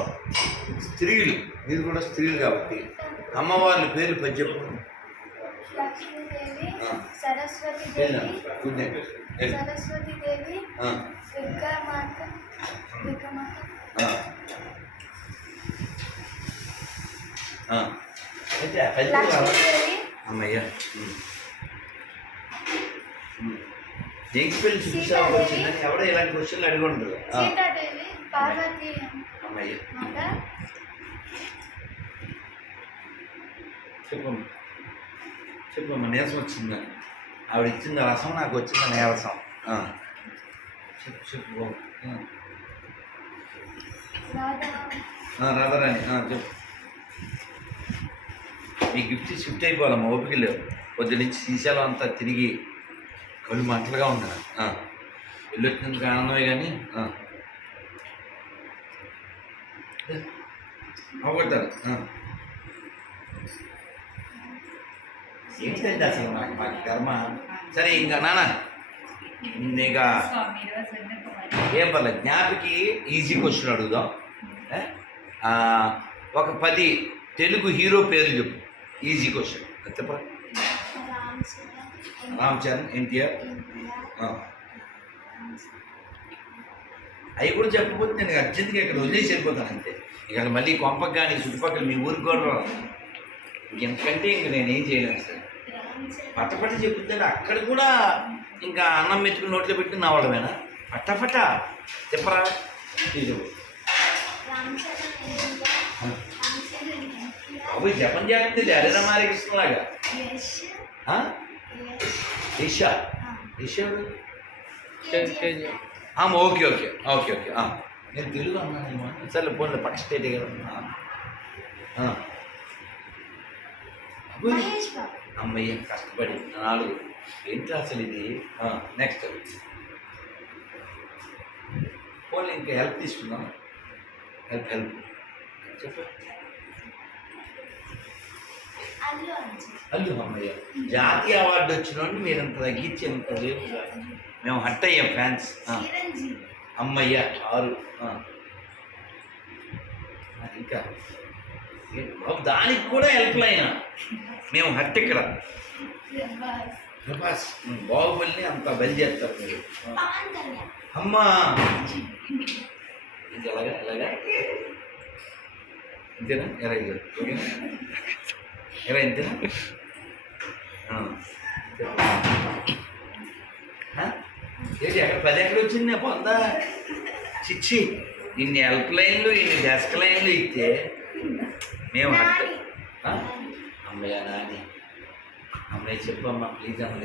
స్త్రీలు, మీరు కూడా స్త్రీలు కాబట్టి అమ్మవార్ల పేర్లు 10 చెప్పు. లక్ష్మీదేవి, సరస్వతి దేవి, గుడ్ నైట్. సరస్వతి దేవి, దుర్గామాత, అయితే లక్ష్మీదేవి, అమ్మయ్య జంకి పెళ్ళి చూసావు వచ్చిందని ఎవడో ఇలాంటి క్వశ్చన్లు అడిగి ఉండదు. సీతాదేవి, పార్వతి అమ్మయ్య మాత, చెప్పమ్మా నీరసం వచ్చిందా? ఆవిడ ఇచ్చిన రసం నాకు వచ్చింది నీరసం. చెప్పు రాధా, రాధారాణి చెప్పు. మీ గిఫ్ట్ షిఫ్ట్ అయిపోవాలమ్మా, ఓపిక లేవు. పొద్దు నుంచి సీసాలో అంతా తిరిగి కళ్ళు మంటలుగా ఉన్నా. వెళ్ళొచ్చినందుకు ఆనందమే కానీ అవగొట్టాలి. ఏంటంటే అసలు మాకు కర్మ. సరే ఇంకా నాన్న ఇంకా ఏం పర్లేదు. జ్ఞాపికి ఈజీ క్వశ్చన్ అడుగుదాం. ఒక 10 తెలుగు హీరో పేర్లు చెప్పు. ఈజీ క్వశ్చన్ చెప్పరా? రామ్ చరణ్, ఎన్టీఆర్. అవి కూడా చెప్పకపోతే నేను అర్జెంట్గా ఇక్కడ వదిలేసి వెళ్ళిపోతాను అంతే. ఇక మళ్ళీ కొంపకు కానీ చుట్టుపక్కల మీ ఊరికి కూడా రాను. ఎందుకంటే ఇంక నేనేం చేయలేను సార్. పట్టపట్ట చెప్పుతుంటే అక్కడ కూడా ఇంకా అన్నం మెతుకుని నోట్లో పెట్టుకుని నవ్వడమేనా? పట్టపట్ట చెప్పరా? అవి జపం చేస్తుంది హరిర మారికృష్ణలాగా. Isha okay okay okay okay. నేను తెలుగు అన్నాను సరే పోనీ పక్క స్టేట్ కదా. అమ్మయ్య కష్టపడి 4 ఏంటి అసలు ఇది. నెక్స్ట్ పోనీ ఇంకా హెల్ప్ తీసుకుందాం. హెల్ప్ చెప్పు. అల్లు అమ్మయ్య జాతీయ అవార్డు వచ్చిన మీరు అంత తగ్గించి ఎంత లేదు. మేము హట్ అయ్యాం ఫ్యాన్స్. అమ్మయ్య 6. ఇంకా బాబు దానికి కూడా హెల్ప్ అయినా మేము హట్ ఇక్కడ. ప్రభాస్ బాహుబలిని అంత బలి చేస్తారు మీరు. అమ్మా ఇది ఎలాగా ఇంతేనా? ఓకేనా? ఇంతేనా? ఏంటి అక్కడ 10 ఎక్కడ వచ్చింది పొందా? చిచ్చి ఇన్ని హెల్ప్ లైన్లు, ఇన్ని డెస్క్ లైన్లు ఇస్తే మేము హట్. అమ్మయ్య నాని అమ్మాయి చెప్పమ్మా ప్లీజ్ అమ్మ.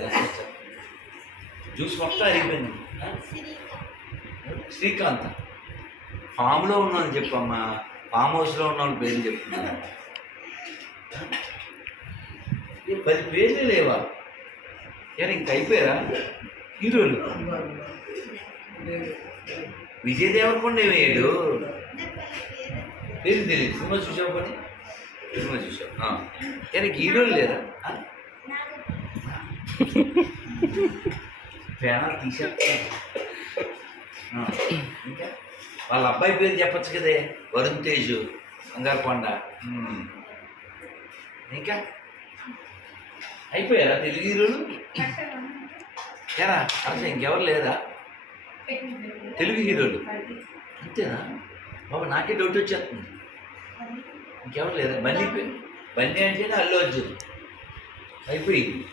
జ్యూస్ మొత్తం అరిగిపోయింది. శ్రీకాంత్ ఫామ్లో ఉన్నాను చెప్పమ్మా, ఫామ్ హౌస్లో ఉన్న వాళ్ళ పేర్లు చెప్తున్నా. 10 పేర్లు లేవా? యారు ఇంక అయిపోయారా హీరోలు? విజయ్ దేవరకొండ వేయడు, పేరు తెలియదు. సినిమా చూసావు పని, సినిమా చూసావు. కానీ హీరోలు లేరా? ప్యానల్ తీసేస్తా. ఇంకా వాళ్ళ అబ్బాయి పేరు చెప్పచ్చు కదే, వరుణ్ తేజ్, అంగారకొండ. ఇంకా అయిపోయారా తెలుగు హీరోలు? ఏరా అసలు ఇంకెవరు లేరా తెలుగు హీరోలు? అంతేనా బాబు, నాకే డౌట్ వచ్చేస్తుంది. ఇంకెవరు లేదా? బన్నీ బన్నీ అంటేనే అల్లు అర్జున్ అయిపోయింది.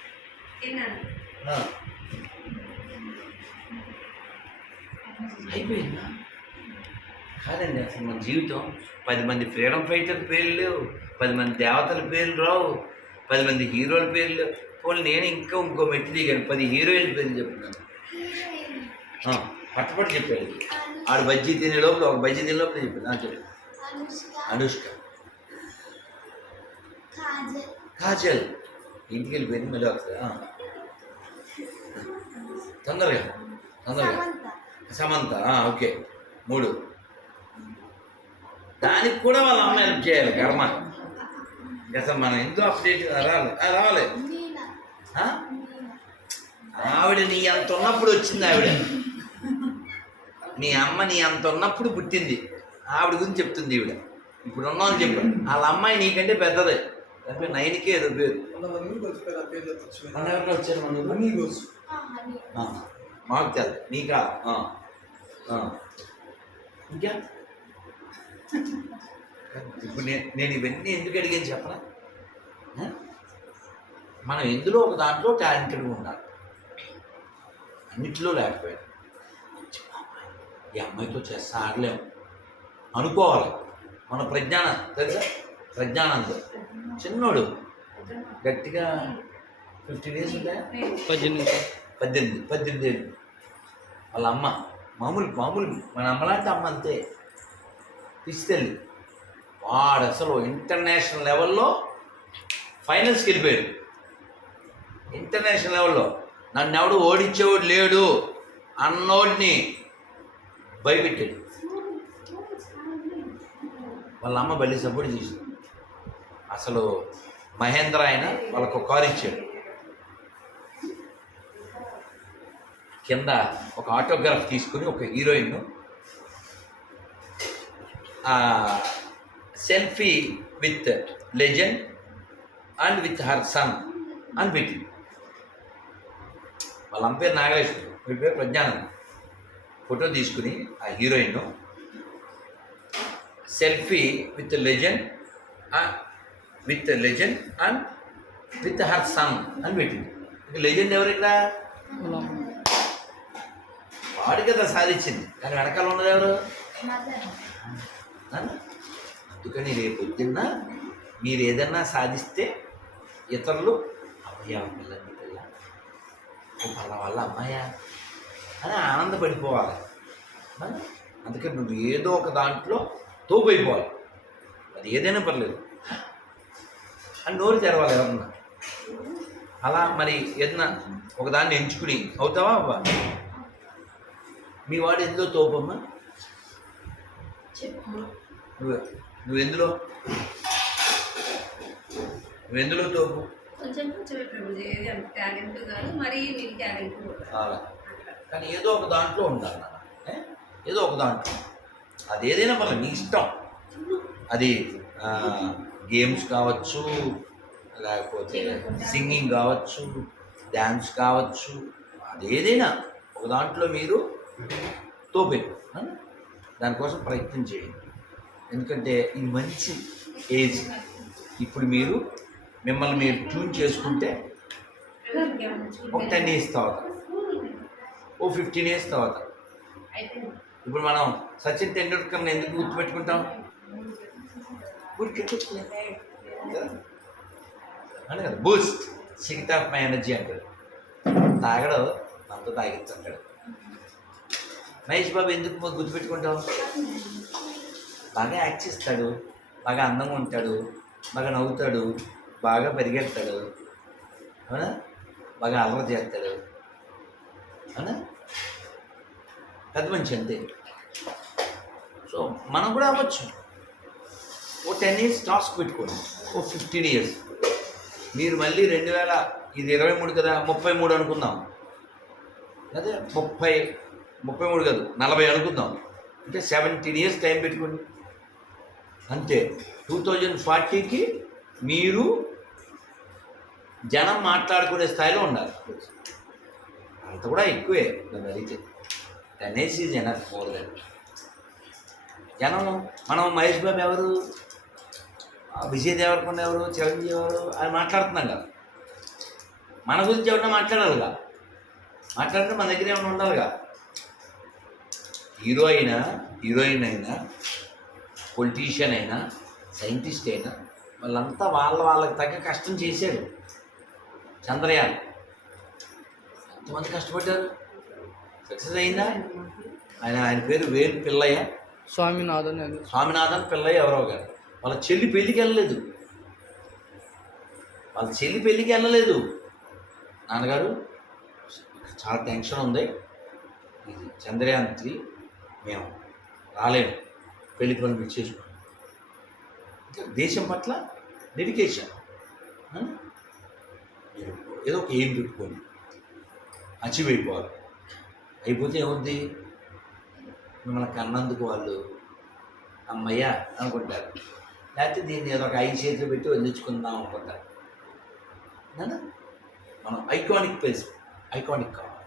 అయిపోయిందా? కాదండి, అసలు మన జీవితం 10 మంది ఫ్రీడమ్ ఫైటర్ పేర్లు లేవు, 10 మంది దేవతల పేర్లు రావు, 10 మంది హీరోల పేర్లు లేవు. పోనీ నేను ఇంకో మెట్టు దిగాను, 10 హీరోయిన్ పేర్లు చెప్తున్నాను. పట్టపట్టు చెప్పాడు. ఆడు బజ్జీ తినే లోపల, ఒక బజ్జీ తినే లోపల చెప్పాడు. నాకు చెప్పాడు అనుష్క, కాజల్, ఇంటికి వెళ్ళిపోయింది మళ్ళీ వస్తుంది. తొందరగా సమంత, ఓకే 3. దానికి కూడా వాళ్ళ అమ్మ హెల్ప్ చేయాలి, కర్మ. అసలు మనం ఎంతో అప్డేట్ రావాలి. ఆవిడ నీ అంత ఉన్నప్పుడు వచ్చింది, ఆవిడ నీ అమ్మ నీ అంత ఉన్నప్పుడు పుట్టింది. ఆవిడ గురించి చెప్తుంది ఈవిడ. ఇప్పుడు ఉన్నామని చెప్పాడు. వాళ్ళ అమ్మాయి నీకంటే పెద్దదే, 9కే ఏదో పేరు. మన ఎవరిలో వచ్చారు? మాకు తెలు, నీకా? ఇంకా ఇప్పుడు నేను ఇవన్నీ ఎందుకు అడిగాను చెప్పనా? మనం ఎందులో ఒక దాంట్లో టాలెంటెడ్గా ఉండాలి, అన్నిటిలో లేకపోయాడు. ఈ అమ్మాయితో చేస్తా ఆడలేము అనుకోవాలి. మన ప్రజ్ఞానం తెలుసా? ప్రజ్ఞానందం చిన్నోడు, గట్టిగా 15 ఇయర్స్ ఉంటాయా? 18 ఏళ్ళు. వాళ్ళ అమ్మ మామూలు మన అమ్మలాంటి అమ్మ, అంతే తీసుకెళ్ళి వాడు అసలు ఇంటర్నేషనల్ లెవెల్లో ఫైనల్స్కి వెళ్ళిపోయాడు. ఇంటర్నేషనల్ లెవెల్లో నన్ను ఎవడు ఓడించేవాడు లేడు అన్నోడిని భయపెట్టాడు. వాళ్ళ అమ్మ బలి సపోర్ట్ చేసింది. అసలు మహేంద్ర ఆయన వాళ్ళకు ఒక కారు ఇచ్చాడు. కింద ఒక ఆటోగ్రాఫ్ తీసుకుని ఒక heroine selfie with legend and with her son అని పెట్టింది. వాళ్ళ అమ్మ పేరు నాగేశ్వరి, వీడి పేరు ప్రజ్ఞానంద్. ఫోటో తీసుకుని ఆ heroine selfie with legend and with her son అని పెట్టింది. ఇక లెజెండ్ ఎవరు ఇక్కడ? వాడి కదా సాధించింది, కానీ వెనకాల ఉన్నది ఎవరు? అందుకని రేపు పొద్దున్న మీరు ఏదన్నా సాధిస్తే ఇతరులు అమ్మయ్యా పిల్లని పిల్ల వాళ్ళ అమ్మాయా అని ఆనందపడిపోవాలి. అందుకని నువ్వు ఏదో ఒక దాంట్లో తోపైపోవాలి, అది ఏదైనా పర్లేదు అని నోరు తెరవాలి ఎవరన్నా. అలా మరి ఏదన్నా ఒకదాన్ని ఎంచుకుని అవుతావా అవ్వా? మీ వాడు ఎందులో తోపమ్మా? నువ్వెందులో తోపు? కానీ ఏదో ఒక దాంట్లో ఉండాలి, ఏదో ఒక దాంట్లో. అది ఏదైనా పర్లేదు, నీ ఇష్టం. అది గేమ్స్ కావచ్చు, లేకపోతే సింగింగ్ కావచ్చు, డ్యాన్స్ కావచ్చు, అది ఏదైనా ఒక దాంట్లో మీరు తోపే దానికోసం ప్రయత్నం చేయండి. ఎందుకంటే ఇది మంచి ఏజ్. ఇప్పుడు మీరు మిమ్మల్ని మీరు ట్యూన్ చేసుకుంటే ఒక 10 ఇయర్స్ తర్వాత, ఓ 15 ఇయర్స్ తర్వాత. ఇప్పుడు మనం సచిన్ టెండూల్కర్ని ఎందుకు గుర్తుపెట్టుకుంటాం? అంటే కదా బూస్ట్, సిగట్ ఆఫ్ మై ఎనర్జీ అంటాడు. తాగడు, అంతా తాగించంటాడు. మహేష్ బాబు ఎందుకు గుర్తుపెట్టుకుంటావు? బాగా యాక్ట్ చేస్తాడు, బాగా అందంగా ఉంటాడు, బాగా నవ్వుతాడు, బాగా పరిగెడతాడు, అవునా? బాగా అలవాటు చేస్తాడు, అవునా? పెద్ద మనిషి అంతే. సో మనం కూడా అవ్వచ్చు. ఓ 10 years టాస్క్ పెట్టుకోండి, ఓ 15 years. మీరు మళ్ళీ 2000 ఇది 23 కదా, 33 అనుకుందాం, అదే 33 కాదు 40 అనుకుందాం, అంటే 17 years టైం పెట్టుకోండి అంతే. 2040కి మీరు జనం మాట్లాడుకునే స్థాయిలో ఉండాలి. అంత కూడా ఎక్కువే నన్ను అడిగితే. 10 years is enough more than. జనం మనం మహేష్ బాబు ఎవరు, విజయ్ దేవరకొండ ఎవరు, చిరంజీవి ఎవరు అని మాట్లాడుతున్నాం కదా. మన గురించి ఎవరైనా మాట్లాడాలిగా, మాట్లాడితే మన దగ్గర ఏమైనా ఉండాలిగా. హీరోయిన్ అయినా, పొలిటీషియన్ అయినా, సైంటిస్ట్ అయినా వాళ్ళంతా వాళ్ళకి తగ్గ కష్టం చేశారు. చంద్రయాన్ ఎంతమంది కష్టపడ్డారు, సక్సెస్ అయిందా? ఆయన పేరు వేలు పిల్లయ్య, స్వామినాథన్ పిల్లయ్య ఎవరో గారు. వాళ్ళ చెల్లి పెళ్ళికి వెళ్ళలేదు. నాన్నగారు చాలా టెన్షన్ ఉంది, ఇది చంద్రయాన్ 3 మేము రాలేము, పెళ్లి పనులు మీరు చేసుకున్నాం. దేశం పట్ల డెడికేషన్. మీరు ఏదో ఒక ఎయిమ్ పెట్టుకోండి, అచీవ్ అయిపోవాలి. అయిపోతే ఏమవుద్ది, మిమ్మల్ని కన్నందుకు వాళ్ళు అమ్మయ్య అనుకుంటారు, లేకపోతే దీన్ని ఏదో ఒక 5 చేతులు పెట్టి వదిలించుకుందాం అనుకుంటారు. మనం ఐకానిక్ కావాలి.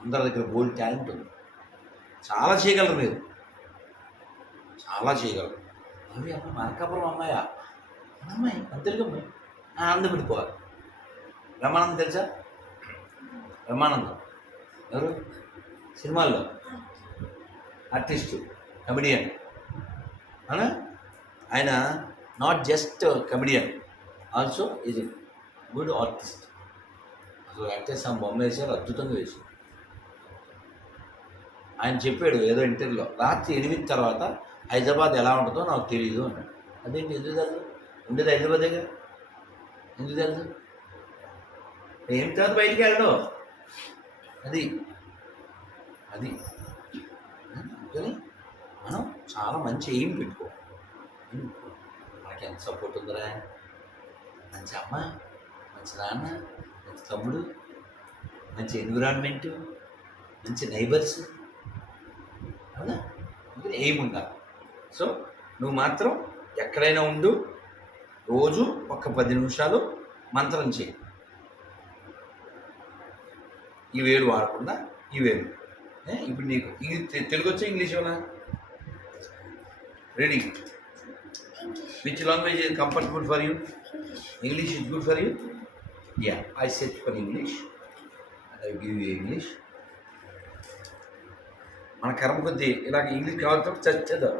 అందరి దగ్గర బోల్డ్ టాలెంట్ ఉంది, చాలా చేయగలరు మీరు, చాలా చేయగలరు. అవి అమ్మ మార్కాపురం అమ్మాయి అంతేగా ఆనందం పడిపోవాలి. బ్రహ్మానందం తెలుసా? బ్రహ్మానందం ఎవరు? సినిమాల్లో ఆర్టిస్టు, కమెడియన్. అవునా? ఆయన not just comedian, also is a good artist. అసలు వెంకటేశ్వర బొమ్మ వేశారు, అద్భుతంగా వేశారు. ఆయన చెప్పాడు ఏదో ఇంటర్వ్యూలో, రాత్రి 8 తర్వాత హైదరాబాద్ ఎలా ఉంటుందో నాకు తెలియదు అన్నాడు. అదేంటి, ఎందుకు తెలుసు? ఉండేది హైదరాబాదేగా, ఎందుకు తెలుసు? ఏం తర్వాత బయటికి వెళ్ళడం, అది అందుకని మనం చాలా మంచి ఎయిమ్ పెట్టుకో. మనకి ఎంత సపోర్ట్ ఉందిరా, మంచి అమ్మ, మంచి నాన్న, మంచి తమ్ముడు, మంచి ఎన్విరాన్మెంటు, మంచి నైబర్స్, అవునా? అందుకని ఎయిమ్ ఉండాలి. సో నువ్వు మాత్రం ఎక్కడైనా ఉండు, రోజు ఒక 10 నిమిషాలు మంత్రం చేయి. ఈ వేలు వాడకుండా ఈ వేలు. ఇప్పుడు నీకు తెలుగు వచ్చా, ఇంగ్లీష్ ఏమన్నా? Ready? Which language is comfortable for you? English is good for you? Yeah, I said for English. I will give you English. మన కర్మ కొద్దీ ఇలాగ ఇంగ్లీష్ కావాలంటే చచ్చేదా.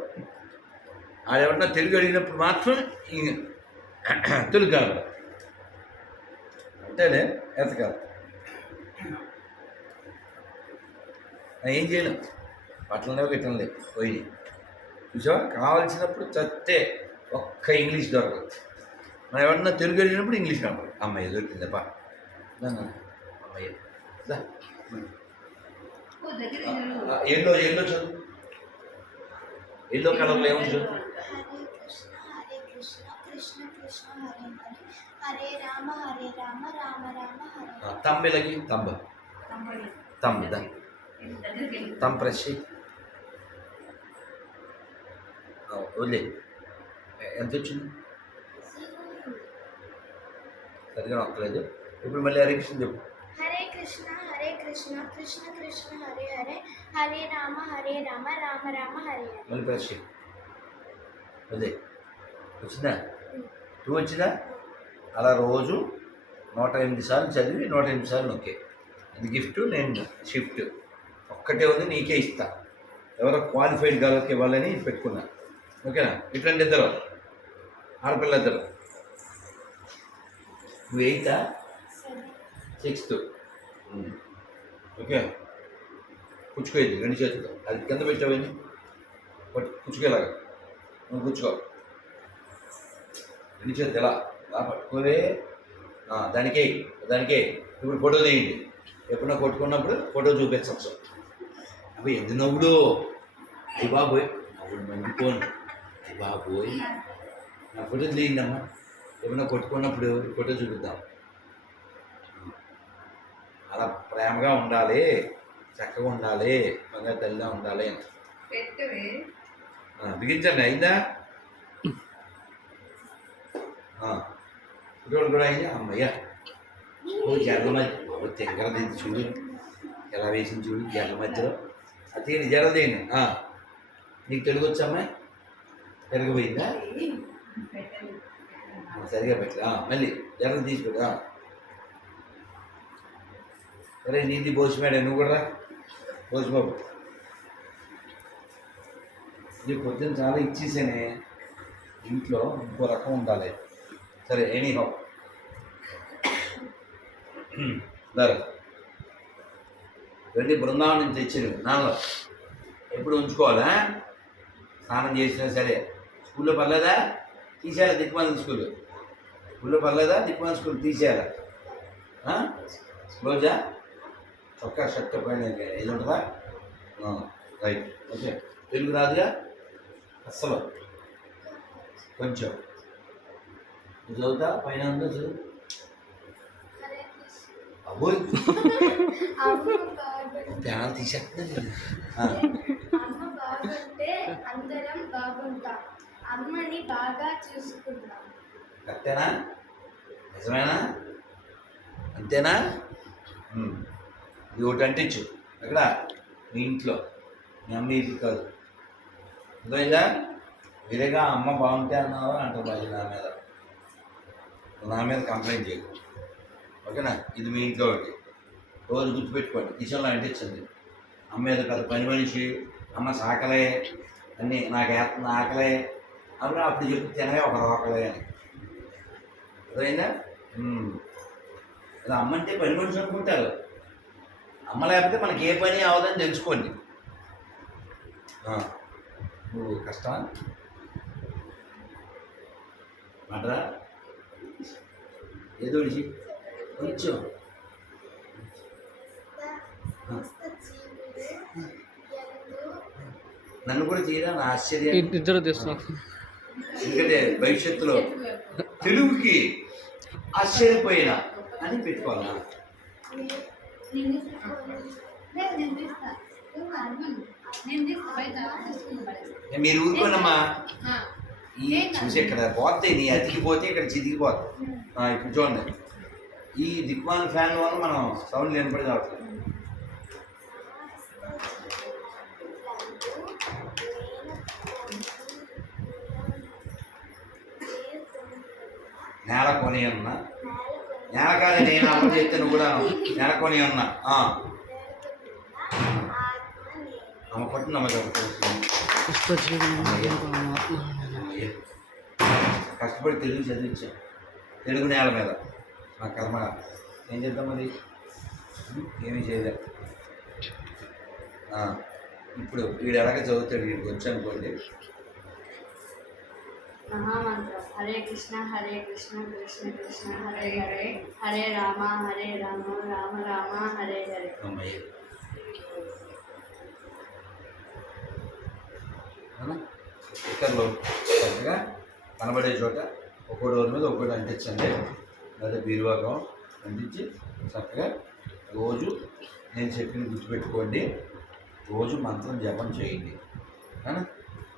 ఆడెవరన్నా తెలుగు అడిగినప్పుడు మాత్రం తెలుగు కావాలి, అంటేనే ఎతకాలి. ఏం చేయలేం, పట్టణంలో గిట్టంలే పోయి చూసావా. కావాల్సినప్పుడు చస్తే ఒక్క ఇంగ్లీష్ దొరకదు. మనం ఎవరన్నా తెలుగు అడిగినప్పుడు ఇంగ్లీష్ కావాలి. అమ్మాయి దొరికిందప్పా, అమ్మాయి ఎల్లో చదువు, ఎల్లో కలర్లో ఏముంది చదువు. హరే కృష్ణ కృష్ణ కృష్ణ హరే హరే రామ రామ రామ హరే. తమ్మిలకి తమ్ ప్రెస్ వదిలే. ఎంత వచ్చింది? సరిగా నొక్కలేదు. ఇప్పుడు మళ్ళీ హరే కృష్ణ చెప్పు. హరే కృష్ణ కృష్ణ కృష్ణ హరే హరే రామ రామ హరే. మళ్ళీ ప్రెస్ అదే వచ్చిందా? 2 వచ్చిందా? అలా రోజు 108 సార్లు చదివి 108 సార్లు నొక్కే. ఇది గిఫ్ట్, నేను షిఫ్ట్ ఒక్కటే ఉంది, నీకే ఇస్తా. ఎవరో క్వాలిఫైడ్ గాళ్ళకి ఇవ్వాలని పెట్టుకున్నా. ఓకేనా? ఇట్లాంటి ఇద్దరు ఆడపిల్ల, ఇద్దరు. నువ్వు 8th 6th. ఓకే, పుచ్చుకోయింది రెండు చేతులు అది కింద పెట్టావని పట్టు పుచ్చుకేలాగా నువ్వు పుచ్చుకో రెండు చేతులు ఇలా పట్టుకోవే దానికే ఇప్పుడు ఫోటో తీయండి ఎప్పుడన్నా కొట్టుకున్నప్పుడు ఫోటో చూపించచ్చు అవి ఎందు నవ్వుడు అయ్యి బాబోయ్ నవ్వుడు మండిపోను అయ్యి బాబోయ్ నా ఫోటో తీయండి అమ్మా ఎప్పుడన్నా కొట్టుకున్నప్పుడు ఫోటో చూపిద్దాం అలా ప్రేమగా ఉండాలి చక్కగా ఉండాలి బంగారు తల్లిగా ఉండాలి అని బిగించండి అయిందా ఫోటోలు కూడా అయిందా అమ్మయ్యా ఓ జర్ల మధ్య తెంగర దించి చూడు ఎలా వేసింది చూడు జర్ల మధ్యలో అది తీయండి జర్ర తీయండి నీకు తెలుగు వచ్చామ్మా తిరగపోయిందా సరిగా పెట్టలే మళ్ళీ జర్ర తీసి పెట్టు సరే నీది భోజమేడ నువ్వు కూడా భోజబాబు ఇది పొద్దున్న చాలా ఇచ్చేసానే ఇంట్లో ఇంకో రకం ఉండాలి సరే ఎనీ హౌ సరే వెళ్ళి బృందావనం నుంచి తెచ్చింది నాన్న ఎప్పుడు ఉంచుకోవాలా స్నానం చేసినా సరే స్కూల్లో పర్లేదా తీసేయాలి దిక్కుమాల స్కూల్లో పర్లేదా దిక్కుమాల స్కూల్ తీసేయాలా క్లోజా చొక్కా షర్ట్ పైన ఇది ఉంటుందా రైట్ ఓకే తెలుగు రాదుగా అస్సలు కొంచెం నువ్వు చదువుతా పైన ఉందా చదువు అబ్బోయ్ ప్రాణాలు తీసేస్తున్నా అమ్మ బాగుంటే అందరం బాగుంటాం అమ్మని బాగా చూసుకుంటాం కరెక్టేనా నిజమేనా అంతేనా ఇది ఒకటి అంటించు ఎక్కడ మీ ఇంట్లో మీ అమ్మ ఇది కాదు అర్థమైందా మీరేగా అమ్మ బాగుంటే అన్నావా అంటారు అది నా మీద కంప్లైంట్ చేయకు ఓకేనా ఇది మీ ఇంట్లో ఒకటి రోజు గుర్తుపెట్టుకోండి కిచెన్లో అంటించండి అమ్మ ఏదో పెద్ద పని మనిషి అమ్మ సాకలే అన్నీ నాకు వేస్తున్న ఆకలే అప్పుడు చెప్పి తినవే ఒక రోకలే అని అర్థమైందా అలా అమ్మ అంటే పని మనిషి అనుకుంటారు అమ్మ లేకపోతే మనకి ఏ పని అవదని తెలుసుకోండి నువ్వు కష్టమా మాటరా ఏదో విడిచి కొంచెం నన్ను కూడా తీరా నా ఆశ్చర్యం ఇద్దరు తెస్తున్నాం ఎందుకంటే భవిష్యత్తులో తెలుగుకి ఆశ్చర్యపోయినా అని పెట్టుకోవాలా మీరు ఊరుకోనమ్మా ఈ చూసి ఇక్కడ పోతే నీ అతికిపోతే ఇక్కడ చితికిపోతుంది ఇప్పుడు చూడండి ఈ దిక్మాల ఫ్యాన్ వల్ల మనం సౌండ్ వినపడి కావట్లేదు నేల కొని ఉన్నా నేల కాదు నేను అమ్మ చేస్తే నువ్వు కూడా నేల కొని ఉన్నా అమ్మ పట్టిన కష్టపడి తెలుగు చదివించాం తెలుగు నేల మీద నా కర్మ ఏం చేద్దాం మరి ఏమీ చేయలేదు ఇప్పుడు వీడు ఎలాగ చదువుతాడు వీడికి వచ్చి అనుకోండి మహామంత్రం హరే కృష్ణ కృష్ణ కృష్ణ హరే హరే హరే రామ రామ రామ హరే హరే అమ్మాయి స్టిక్కర్లు చక్కగా కనబడే చోట ఒక్కో డోర్ మీద ఒక్కటి అంటించండి లేదా బీరువాగం అంటించి చక్కగా రోజు నేను చెప్పిన గుర్తుపెట్టుకోండి రోజు మంత్రం జపం చేయండి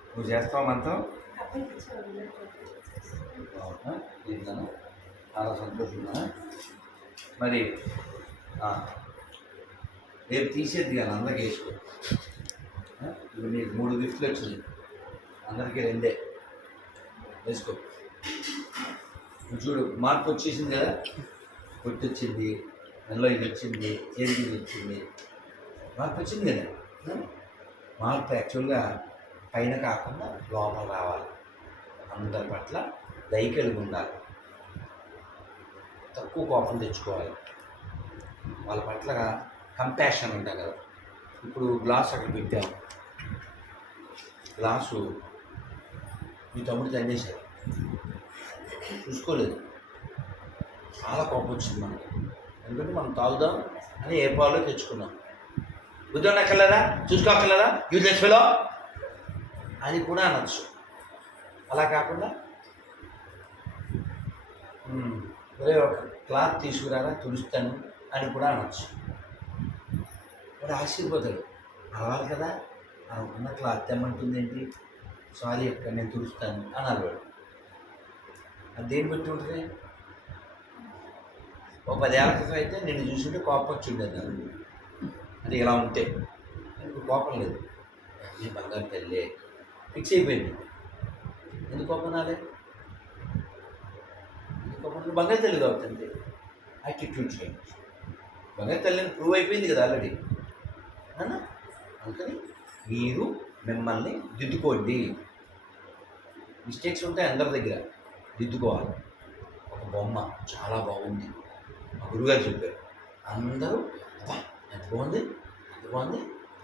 నువ్వు చేస్తావు మంత్రం ఏంటన్నా చాలా సంతోషంగా మరి రేపు తీసేది కానీ అందరికీ వేసుకో ఇప్పుడు నీకు 3 గిఫ్ట్లు వచ్చింది అందరికీ 2 వేసుకో చూడు మార్పు వచ్చేసింది కదా పొట్టు వచ్చింది నెలలో ఇది వచ్చింది చేతికి ఇది వచ్చింది మార్పు వచ్చింది కదా మార్పు యాక్చువల్గా పైన కాకుండా లోపల రావాలి అందరి పట్ల దయ కలిగి ఉండాలి తక్కువ కోపం తెచ్చుకోవాలి వాళ్ళ పట్ల కంపాషన్ ఉంటాయి కదా ఇప్పుడు గ్లాస్ అక్కడ పెట్టాము, గ్లాసు మీ తమ్ముడు తండేశారు, చూసుకోలేదు. చాలా కోపం వచ్చింది మనకి, ఎందుకంటే మనం తాగుదాం అని ఏ పాలో తెచ్చుకున్నాం. బుద్ధి ఉండక్కర్లేదా, చూసుకోక్కర్లేదా, యూజ్లెస్ ఫెలో అని కూడా అనొచ్చు. అలా కాకుండా ఒరే ఒక క్లాత్ తీసుకురారా తుడుస్తాను అని కూడా అనొచ్చు. వాడు ఆశీర్వదుడు అవ్వాలి కదా, అనుకున్న క్లాత్ తెమ్మంటుంది ఏంటి, సారీ అక్కడ నేను తుడుస్తాను అని అలవాడు. అది దేని బట్టి ఉంటుంది? ఓ 10 ఏళ్ళ క్రితం అయితే నిన్ను చూసుంటే కోపం వచ్చి ఉండేది నాకు, అది ఇలా ఉంటే. ఇప్పుడు కోపం లేదు, నీ బంగారు తల్లి ఫిక్స్ అయిపోయింది. ఎందుకు కోపం రాలే? ఎందుకు కోపం? బంగారు తల్లి కాబట్టి యాటిట్యూడ్ చేంజ్. బంగారు తల్లిని ప్రూవ్ అయిపోయింది కదా ఆల్రెడీ. అందుకని మీరు మిమ్మల్ని దిద్దుకోండి. మిస్టేక్స్ ఉంటాయి అందరి దగ్గర, దిద్దుకోవాలి. ఒక బొమ్మ చాలా బాగుంది, మా గురుగారు చెప్పారు. అందరూ ఎంత బాగుంది, ఎంత బాగుంది,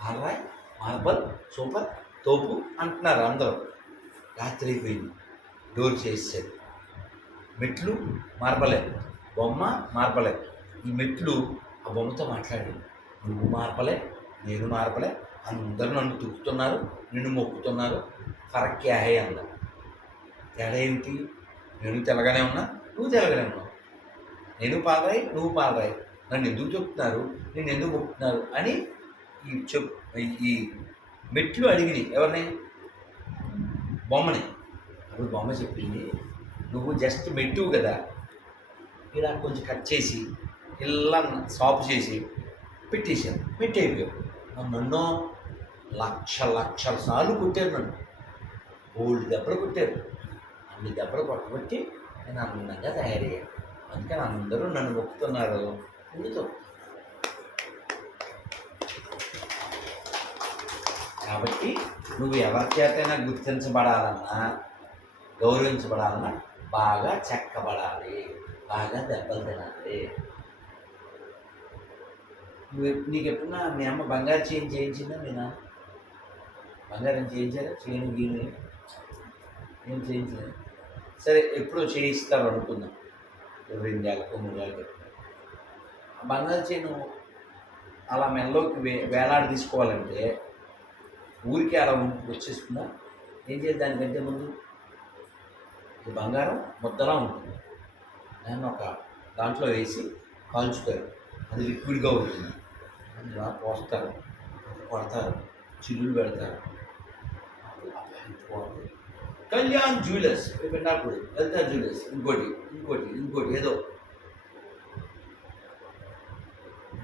ఆర్రాయ్, మార్బల్, సూపర్, తోపు అంటున్నారు అందరూ. రాత్రి అయిపోయింది, డోర్ చేసేసారు. మెట్లు మార్బలే, బొమ్మ మార్బలే. ఈ మెట్లు ఆ బొమ్మతో మాట్లాడి, నువ్వు మార్బలే, నేను మార్బలే, అందరూ నన్ను తుక్కుతున్నారు, నిన్ను మొక్కుతున్నారు, ఫరక్ క్యా హై అన్నారు. తేడా ఏమిటి? నేను తెల్లగానే ఉన్నా, నువ్వు తెల్లగానే ఉన్నావు. నేను పాలరాయి, నువ్వు పాలరాయి, నన్ను ఎందుకు చెప్తున్నారు, నేను ఎందుకు మొక్కుతున్నారు అని ఈ మెట్లు అడిగినాయి. ఎవరిని? బొమ్మని. అప్పుడు బొమ్మ చెప్పింది, నువ్వు జస్ట్ మెట్టు కదా, ఇలా కొంచెం కట్ చేసి ఇలా సాపు చేసి పెట్టేశాను, మెట్టి అయిపోయావు. నన్ను లక్షల సార్లు కొట్టారు, నన్ను బోల్డ్ దెబ్బలు కొట్టారు. అన్ని దెబ్బలు కొట్టబట్టి నేను అందంగా తయారయ్యాను. అందుకని అందరూ నన్ను మొక్కుతున్నారు. ఎందుకు? కాబట్టి నువ్వు ఎవరి చేతైనా గుర్తించబడాలన్నా, గౌరవించబడాలన్నా బాగా చెక్కబడాలి, బాగా దెబ్బలు తినాలి. నీకు ఎప్పుడన్నా మీ అమ్మ బంగారు చేయించిందా? మీ నాన్న బంగారం చేయించారా? చేయను గీను ఏం చేయించలేదు. సరే, ఎప్పుడో చేయిస్తారు అనుకుందాం, 2 ఏళ్ళకో 3 ఏళ్ళకో. ఆ బంగారు చైను అలా మెల్లోకి వేలాడి తీసుకోవాలంటే ఊరికే అలా వచ్చేస్తుందా? ఏం చేయాలి? దానికంటే ముందు ఈ బంగారం ముద్దలా ఉంటుంది, దాన్ని ఒక దాంట్లో వేసి కాల్చుతారు, అది లిక్విడ్గా ఉంటుంది. అందులో పోస్తారు, కొడతారు, చిల్లులు పెడతారు. కళ్యాణ్ జ్యువెలర్స్ పెట్టినప్పుడు లలితా జ్యువెలర్స్, ఇంకోటి ఏదో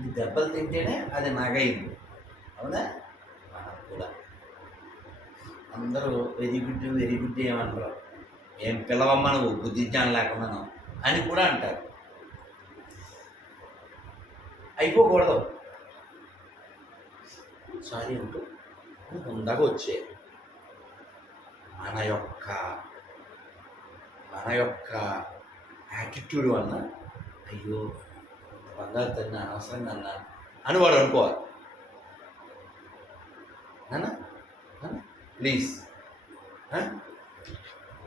ఈ దెబ్బలు తింటేనే అది నగైంది. అవునా? మనకు కూడా అందరూ వెరీ గుడ్ ఏమంటారు, ఏం పిల్లవమ్మ నువ్వు బుద్ధి జ్ఞానం లేకున్నాను అని కూడా అంటారు. అయిపోకూడదు, సారీ అంటూ ముందాగా వచ్చే మన యొక్క యాటిట్యూడ్ వలన అయ్యో బంగారు తల్లిని అనవసరంగా అన్నాను అని వాడు అనుకోవాలి. నాన్న ప్లీజ్,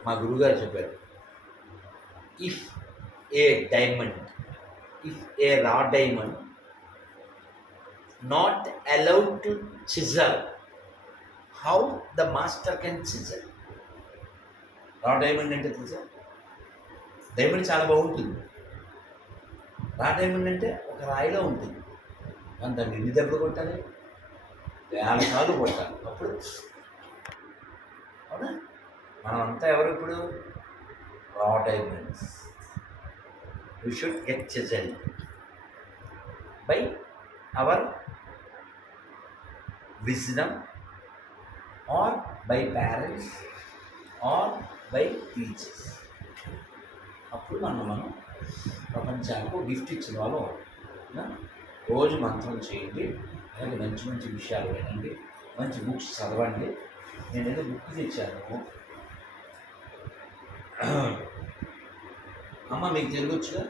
మా గురువుగారు చెప్పారు, ఇఫ్ ఏ రా diamond not allowed to chisel, how the master can chisel? రా డైమండ్ అంటే తెలుసా? డైమండ్ చాలా బాగుంటుంది. రా డైమండ్ అంటే ఒక రాయిలో ఉంటుంది, కానీ దాన్ని ఎన్ని దెబ్బలు కొట్టాలి? 1000 సార్లు కొట్టాలి. అప్పుడు అవునా? మనమంతా ఎవరు ఇప్పుడు? రా diamonds. We should get chiseled by our wisdom or by parents or by teachers. అప్పుడు మనం ప్రపంచానికి గిఫ్ట్ ఇచ్చిన వాళ్ళు. రోజు మంత్రం చేయండి, అలాగే మంచి విషయాలు వినండి, మంచి బుక్స్ చదవండి. నేను ఏదో బుక్ తెచ్చాను. అమ్మ మీకు తెలుగొచ్చుగా?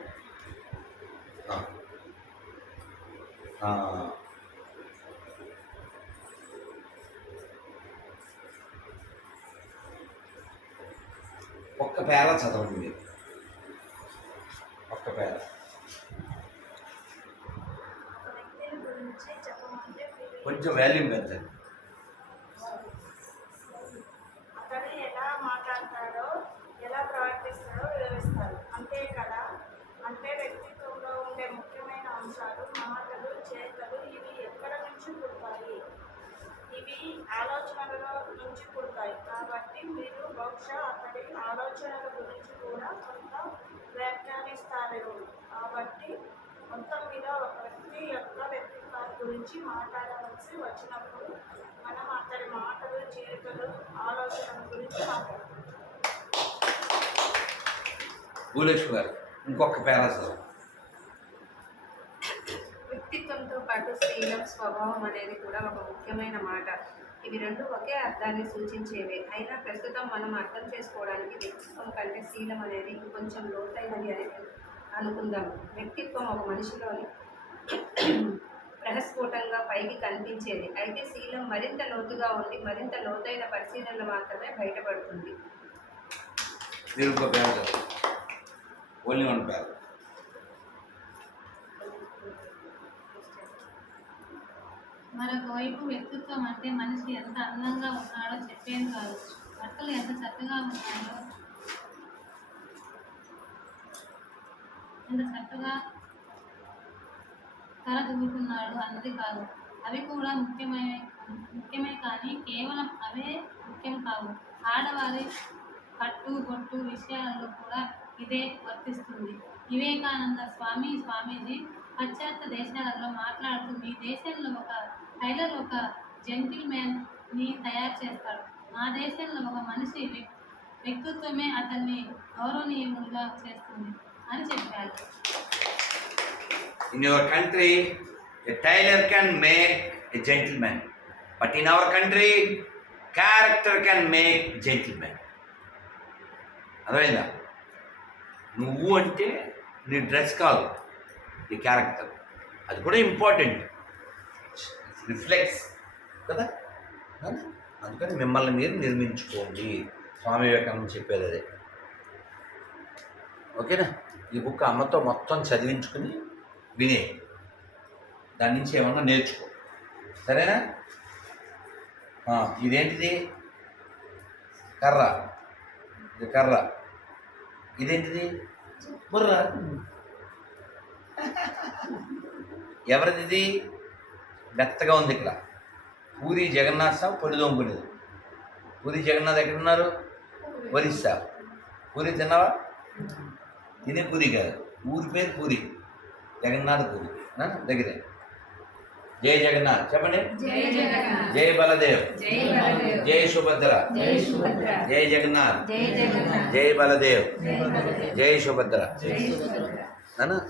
ఒక్క పేర చదవండి మీరు, ఒక్క పేర. వ్యక్తి గురించి చెప్పమంటే కొంచెం వాల్యూమ్ పెంచండి. అతను ఎలా మాట్లాడతాడో ఎలా ప్రవర్తిస్తాడో వివరిస్తారు. అంతే కదా. అంటే వ్యక్తిత్వంలో ఉండే ముఖ్యమైన అంశాలు మాటలు, చేతలు ఇవి ఎక్కడ నుంచి పుడతాయి? ఇవి ఆలోచనల నుంచి పుడతాయి. కాబట్టి మీరు బహుశా అతడి ఆలోచనల గురించి కూడా కొంత వ్యాఖ్యానిస్తారేమో. కాబట్టి మొత్తం మీద ఒక వ్యక్తి యొక్క వ్యక్తిత్వాన్ని గురించి మాట్లాడవలసి వచ్చినప్పుడు మనం అతడి మాటలు, చేతులు, ఆలోచనల గురించి మాట్లాడతాం. భూలక్ష్మి గారు ఇంకొక పేర చదవండి. వ్యక్తిత్వంతో పాటు శీలం, స్వభావం అనేది కూడా ఒక ముఖ్యమైన మాట. ఇవి రెండు ఒకే అర్థాన్ని సూచించేవే. అయినా ప్రస్తుతం మనం అర్థం చేసుకోవడానికి వ్యక్తిత్వం కంటే శీలం అనేది ఇంకొంచెం లోతైనది అని అనుకుందాం. వ్యక్తిత్వం ఒక మనిషిలోని ప్రహస్ఫుటంగా పైకి కనిపించేది. అయితే శీలం మరింత లోతుగా ఉండి మరింత లోతైన పరిశీలనలు మాత్రమే బయటపడుతుంది. మీరు ఇంకో పేర చదవండి. ఓన్లీ వన్ పేర. మరొక వైపు వ్యక్తిత్వం అంటే మనిషి ఎంత అందంగా ఉన్నాడో చెప్పేది కాదు, బట్టలు ఎంత చక్కగా ఉన్నాయో, ఎంత చక్కగా తల దువ్వుకున్నాడు అన్నది కాదు. అవి కూడా ముఖ్యమే కానీ కేవలం అవే ముఖ్యం కావు. ఆడవారి కట్టు బొట్టు విషయాల్లో కూడా ఇదే వర్తిస్తుంది. వివేకానంద స్వామీజీ పాశ్చాత్య దేశాలలో మాట్లాడుతూ, మీ దేశంలో ఒక టైలర్ ఒక జెంటిల్మెన్ని తయారు చేస్తాడు, మా దేశంలో ఒక మనిషి వ్యక్తిత్వమే అతన్ని గౌరవనీయులుగా చేస్తుంది అని చెప్పారు. In your country, a tailor can make a gentleman, but in our country, character can make gentleman. అర్థమైందా? నువ్వు అంటే నీ డ్రెస్ కాదు, నీ క్యారెక్టర్. అది కూడా ఇంపార్టెంట్, రిఫ్లెక్ట్స్ కదా. అందుకని మిమ్మల్ని మీరు నిర్మించుకోండి. స్వామి వివేకానంద చెప్పేది అదే. ఓకేనా? ఈ బుక్ అమ్మతో మొత్తం చదివించుకుని వినే, దాని నుంచి ఏమన్నా నేర్చుకో, సరేనా? ఇదేంటిది? కర్ర. ఇది కర్ర. ఇదేంటిది? బుర్ర. ఎవరిది? మెత్తగా ఉంది ఇక్కడ. పూరి జగన్నాథ్ సాబ్ పొడిదొంపునిది. పూరి జగన్నాథ్ ఎక్కడున్నారు? ఒరిస్సా. పూరి తిన్నావా? తినే పూరి కాదు, ఊరి పేరు పూరి, జగన్నాథ్ పూరి దగ్గరే. జై జగన్నాథ్ చెప్పండి. జై బలదేవ్, జై సుభద్ర, జై జగన్నాథ్, జై బలదేవ్, జై సుభద్ర.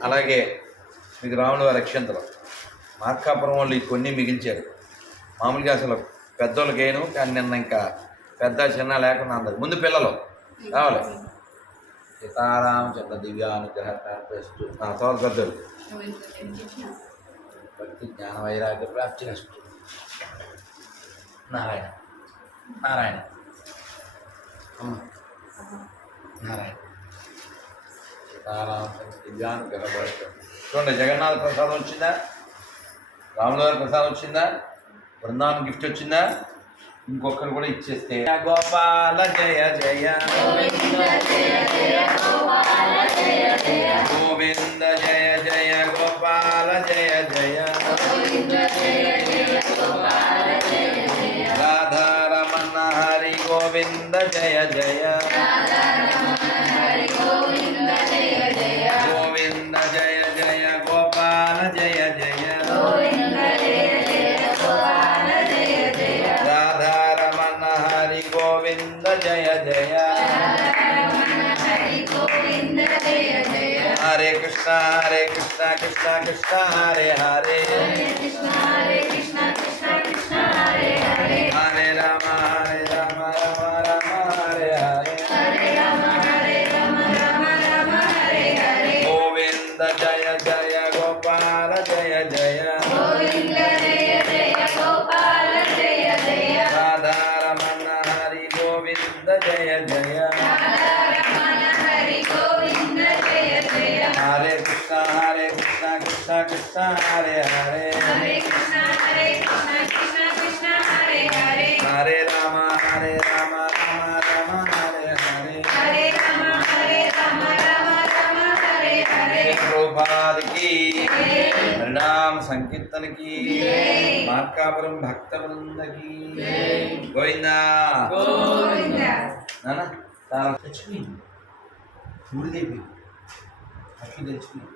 అలాగే మీకు రాముల వారి అక్షంతలు. మార్కాపురం వాళ్ళు ఈ కొన్ని మిగిల్చారు. మామూలుగా అసలు పెద్దోళ్ళకేను, కానీ నిన్న ఇంకా పెద్ద చిన్న లేకుండా అందరు ముందు పిల్లలు రావాలి. సీతారామచంద్ర దివ్యానుగ్రహ ప్రాప్తిస్తూ నా తర్వాత పెద్దలు భక్తి జ్ఞాన వైరాగ్య ప్రాప్తి అస్తు. నారాయణ నారాయణ అమ్మ నారాయణ సీతారామచంద్ర దివ్యానుగ్రహ ప్రాప్తి. చూడండి, జగన్నాథ ప్రసాదం వచ్చిందా? రాములవారి ప్రసాదం వచ్చిందా? బృందావనం గిఫ్ట్ వచ్చిందా? ఇంకొకరు కూడా ఇచ్చేస్తే గోపాల జయ జయ గోవింద జయ జయ గోపాల జయ జయ రాధారమణ హరి గోవింద జయ జయ గోవింద జయ జయ గోపాల జయ జయ రాధారమణ హరి గోవింద జయ జయ హరే కృష్ణ కృష్ణ కృష్ణ హరే హరే హరే రామ రామ రామ హరే హరే గోవింద జయ జయ గోపాల జయ జయ రాధారమణ హరి గోవింద జయ జయ కృష్ణ కృష్ణ హరే హరే హరే కృష్ణ కృష్ణ కృష్ణ హరే హరే హరే రామ రామ రామ హరే హరే హరే రామ రామ రామ హరే హరే ప్రభుపాద की हरिनाम संकीर्तन की మార్కాపురం భక్త బృంద की గోవిందా గోవిందా నాన్న తాను తెచ్చిపోయింది చూడదేపి అట్లు తెచ్చిపోయింది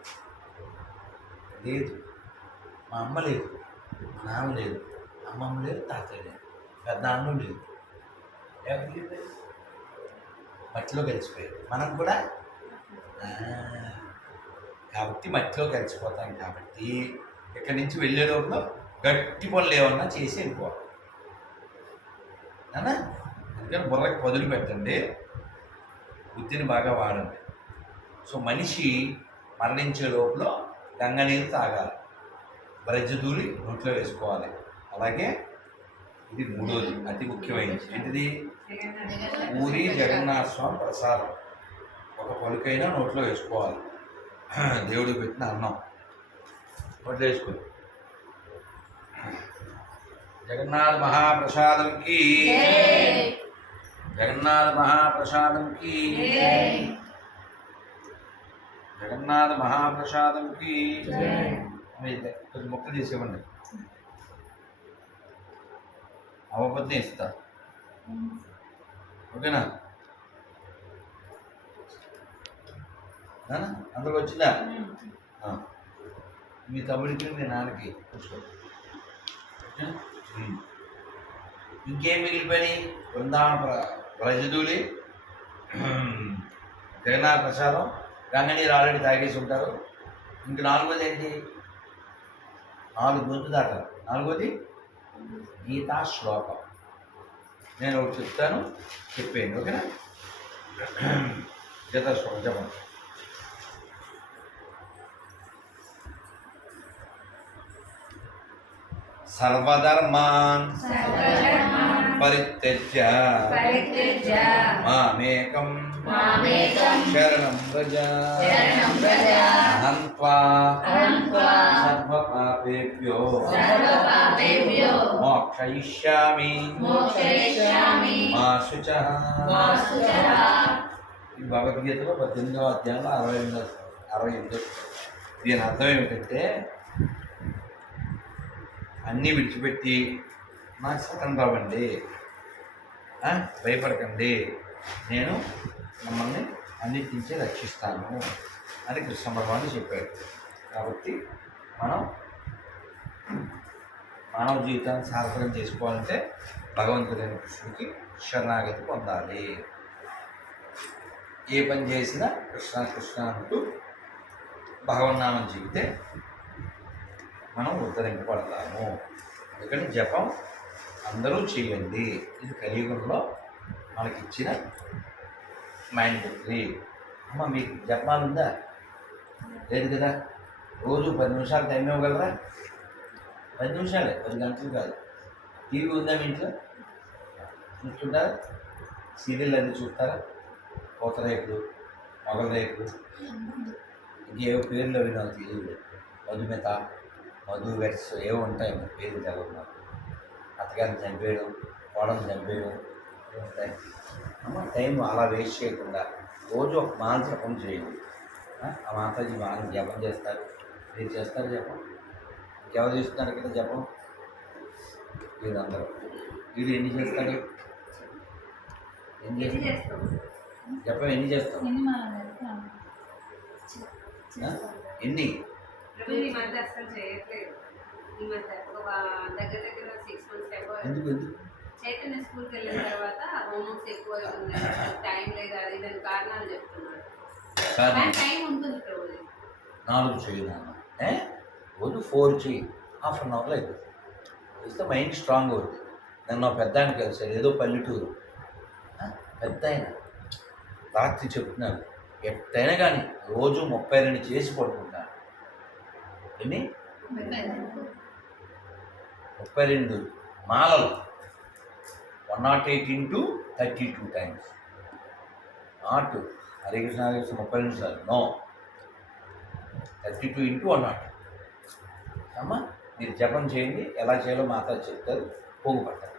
లేదు మా అమ్మ లేదు మా నాన్న లేదు అమ్మమ్మ లేదు తాతయ్య లేదు పెద్ద నాన్న లేదు ఎవరికి లేదు మట్టిలో కలిసిపోయారు మనం కూడా కాబట్టి మట్టిలో కలిసిపోతాం కాబట్టి ఇక్కడి నుంచి వెళ్ళే లోపల గట్టి పనులు ఏమన్నా చేసి వెళ్ళిపోవాలి అన్నా అందుకని బుర్రకి పదులు పెట్టండి బుద్ధిని బాగా వాడండి సో మనిషి మరణించే లోపల గంగ నీరు తాగాలి బ్రజ్జ దూరి నోట్లో వేసుకోవాలి అలాగే ఇది మూడోది అతి ముఖ్యమైనది ఏంటిది పూరి జగన్నాథ స్వామి ప్రసాదం ఒక పలుకైనా నోట్లో వేసుకోవాలి దేవుడికి పెట్టిన అన్నం నోట్లో వేసుకోవాలి జగన్నాథ మహాప్రసాదం की జగన్నాథ మహాప్రసాదం की జగన్నాథ మహాప్రసాదం की కొంచెం మొక్క తీసేవ్వండి అవ్వకపోతే ఇస్తా ఓకేనా అందరికి వచ్చిందా మీ తమ్ముడికి మీ నాన్నకి కూర్చో ఇంకేం మిగిలిపోయినాయి బృందావన బ్రజదూలి జగన్నాథ ప్రసాదం గంగనీరు ఆల్రెడీ తాగేసి ఉంటారు ఇంక నాలుగోది ఏంటి 4 గొంతు దాకా నాలుగోది గీతా శ్లోకం నేను ఒకటి చెప్తాను చెప్పేయండి ఓకేనా గీతా శ్లోకం చెప్పండి सर्वधर्मान् परित्यज्य मामेकं शरणं व्रज अहं त्वा सर्वपापेभ्यो मोक्षयिष्यामि मा शुचः ఈ భగవద్గీతలో 18వ అధ్యాయంలో 68 దీని అర్థం ఏమిటంటే అన్నీ విడిచిపెట్టి నాకు స్వతంత్రం అవ్వండి, భయపడకండి, నేను మిమ్మల్ని అన్నిటి నుంచి రక్షిస్తాను అని కృష్ణ భగవానుడు చెప్పాడు. కాబట్టి మనం మానవ జీవితాన్ని సార్థకం చేసుకోవాలంటే భగవంతుడైన కృష్ణుడికి శరణాగతి పొందాలి. ఏ పని చేసినా కృష్ణ కృష్ణ అంటూ భగవన్నామం చెబితే మనం ఉద్ధరింపబడతాము. అందుకని జపం అందరూ చేయండి. ఇది కలియుగంలో మనకిచ్చిన మైండ్ బుక్ని. అమ్మ మీకు జపాలు ఉందా? లేదు కదా. రోజు 10 నిమిషాలు టైం ఇవ్వగలరా? 10 నిమిషాలే, 10 గంటలు కాదు. టీవీ ఉందా మీ ఇంట్లో? చూస్తుంటారా? సీరియల్ అది చూస్తారా? కోత రేకులు, మొగల రేకులు, ఇంకేవో పేర్లు అవి నాకు తెలియదు. మధుమిత, మధు వెట్స్ ఏవో ఉంటాయి, పేరు తెలవదు. అత్తగారిని చంపేయడం, కోడని చంపేయడం ఉంటాయి. అమ్మ టైం అలా వేస్ట్ చేయకుండా రోజు ఒక మాల జపం చేయండి. ఆ మాతాజీ మాలను జపం చేస్తారు. మీరు చేస్తారు జపం? ఇంకెవరు చేస్తున్నారు ఇక్కడ జపం? వీళ్ళందరూ. వీళ్ళు ఎన్ని చేస్తారు? ఎన్ని చేస్తారు జపం? ఎన్ని చేస్తాం? ఎన్ని? ఈ మధ్య అసలు చేయట్లేదు. ఈ మధ్య ఒక దగ్గర 6 months అయిపోయి ఎందుకు చైతన్య స్కూల్కి వెళ్ళిన తర్వాత హోంవర్క్స్ ఎక్కువ అవుతుంది, టైం లేదు, అది దాని కారణాలు చెప్తున్నాడు. టైం ఉంటుంది రోజు 4 చేయి నాన్న, రోజు 4 చేయి, ½ అన్ అవర్లో అయిపోతుంది. ఇస్తే మైండ్ స్ట్రాంగ్ అవుతుంది. నేను నా పెద్ద ఆయన కలిసాను, ఏదో పల్లెటూరు పెద్ద ఆయన, రాత్రి చెప్తున్నాను ఎట్టయినా కానీ రోజు 32 చేసి పడుకుంటాను. ఎన్ని? 32 మాలలు. 108 into 32 times. Not Hare Krishna 30 నిమిషాలు, నో, 32 into 108. అమ్మ మీరు జపం చేయండి, ఎలా చేయాలో మాత చెప్తారు. పోగు పట్టాలి.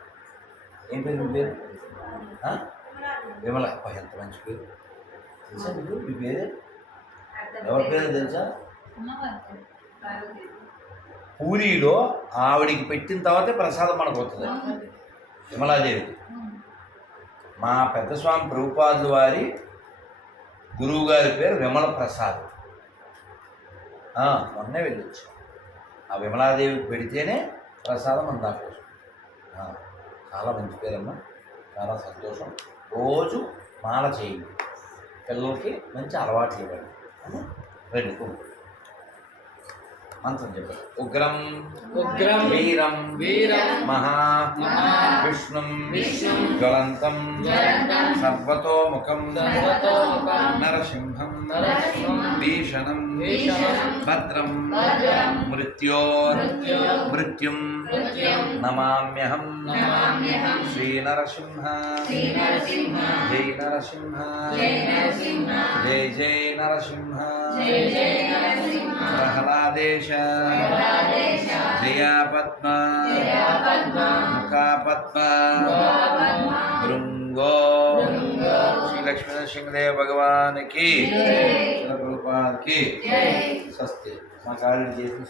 ఏం పేరు మీ పేరు? విమల. అబ్బా, ఎంత మంచి పేరు. తెలుసా మీకు? మీ పేరు ఎవరి పేరు తెలుసా? అమ్మవారు పూరిలో ఆవిడికి పెట్టిన తర్వాతే ప్రసాదం మనకు వస్తుంది. విమలాదేవికి. మా పెద్ద స్వామి ప్రభుపాదుల వారి గురువు గారి పేరు విమల ప్రసాద్. మొన్నే వెళ్ళొచ్చు. ఆ విమలాదేవికి పెడితేనే ప్రసాదం మన దాకా వస్తుంది. చాలా మంచి పేరమ్మా, చాలా సంతోషం. రోజు మాల చేయండి, పిల్లలకి మంచి అలవాట్లు ఇవ్వండి. రండి మంత్రం చెప్పండి. ఉగ్రం ఉగ్రం వీరం వీరం మహా మహా విష్ణుం విష్ణుం జ్వలంతం జ్వలంతం సర్వతోముఖం సర్వతోముఖం నరసింహం నరసింహం భీషణం భీషణం భద్రం భద్రం మృత్యుం మృత్యుం నమామ్యహం నమామ్యహం శ్రీనరసింహ శ్రీనరసింహ జై నరసింహ జై నరసింహ జై జై నరసింహ జై జై నరసింహ ప్రహ్లాదేశ ప్రహ్లాదేశ జయా పద్మ జయా పద్మ ముఖా పద్మ పద్మ భృంగో భృంగో శ్రీ లక్ష్మీ నరసింహదేవ భగవానికి జై ప్రభుపాదకి జై స్వస్తి. మా కాళ్ళు చేసిన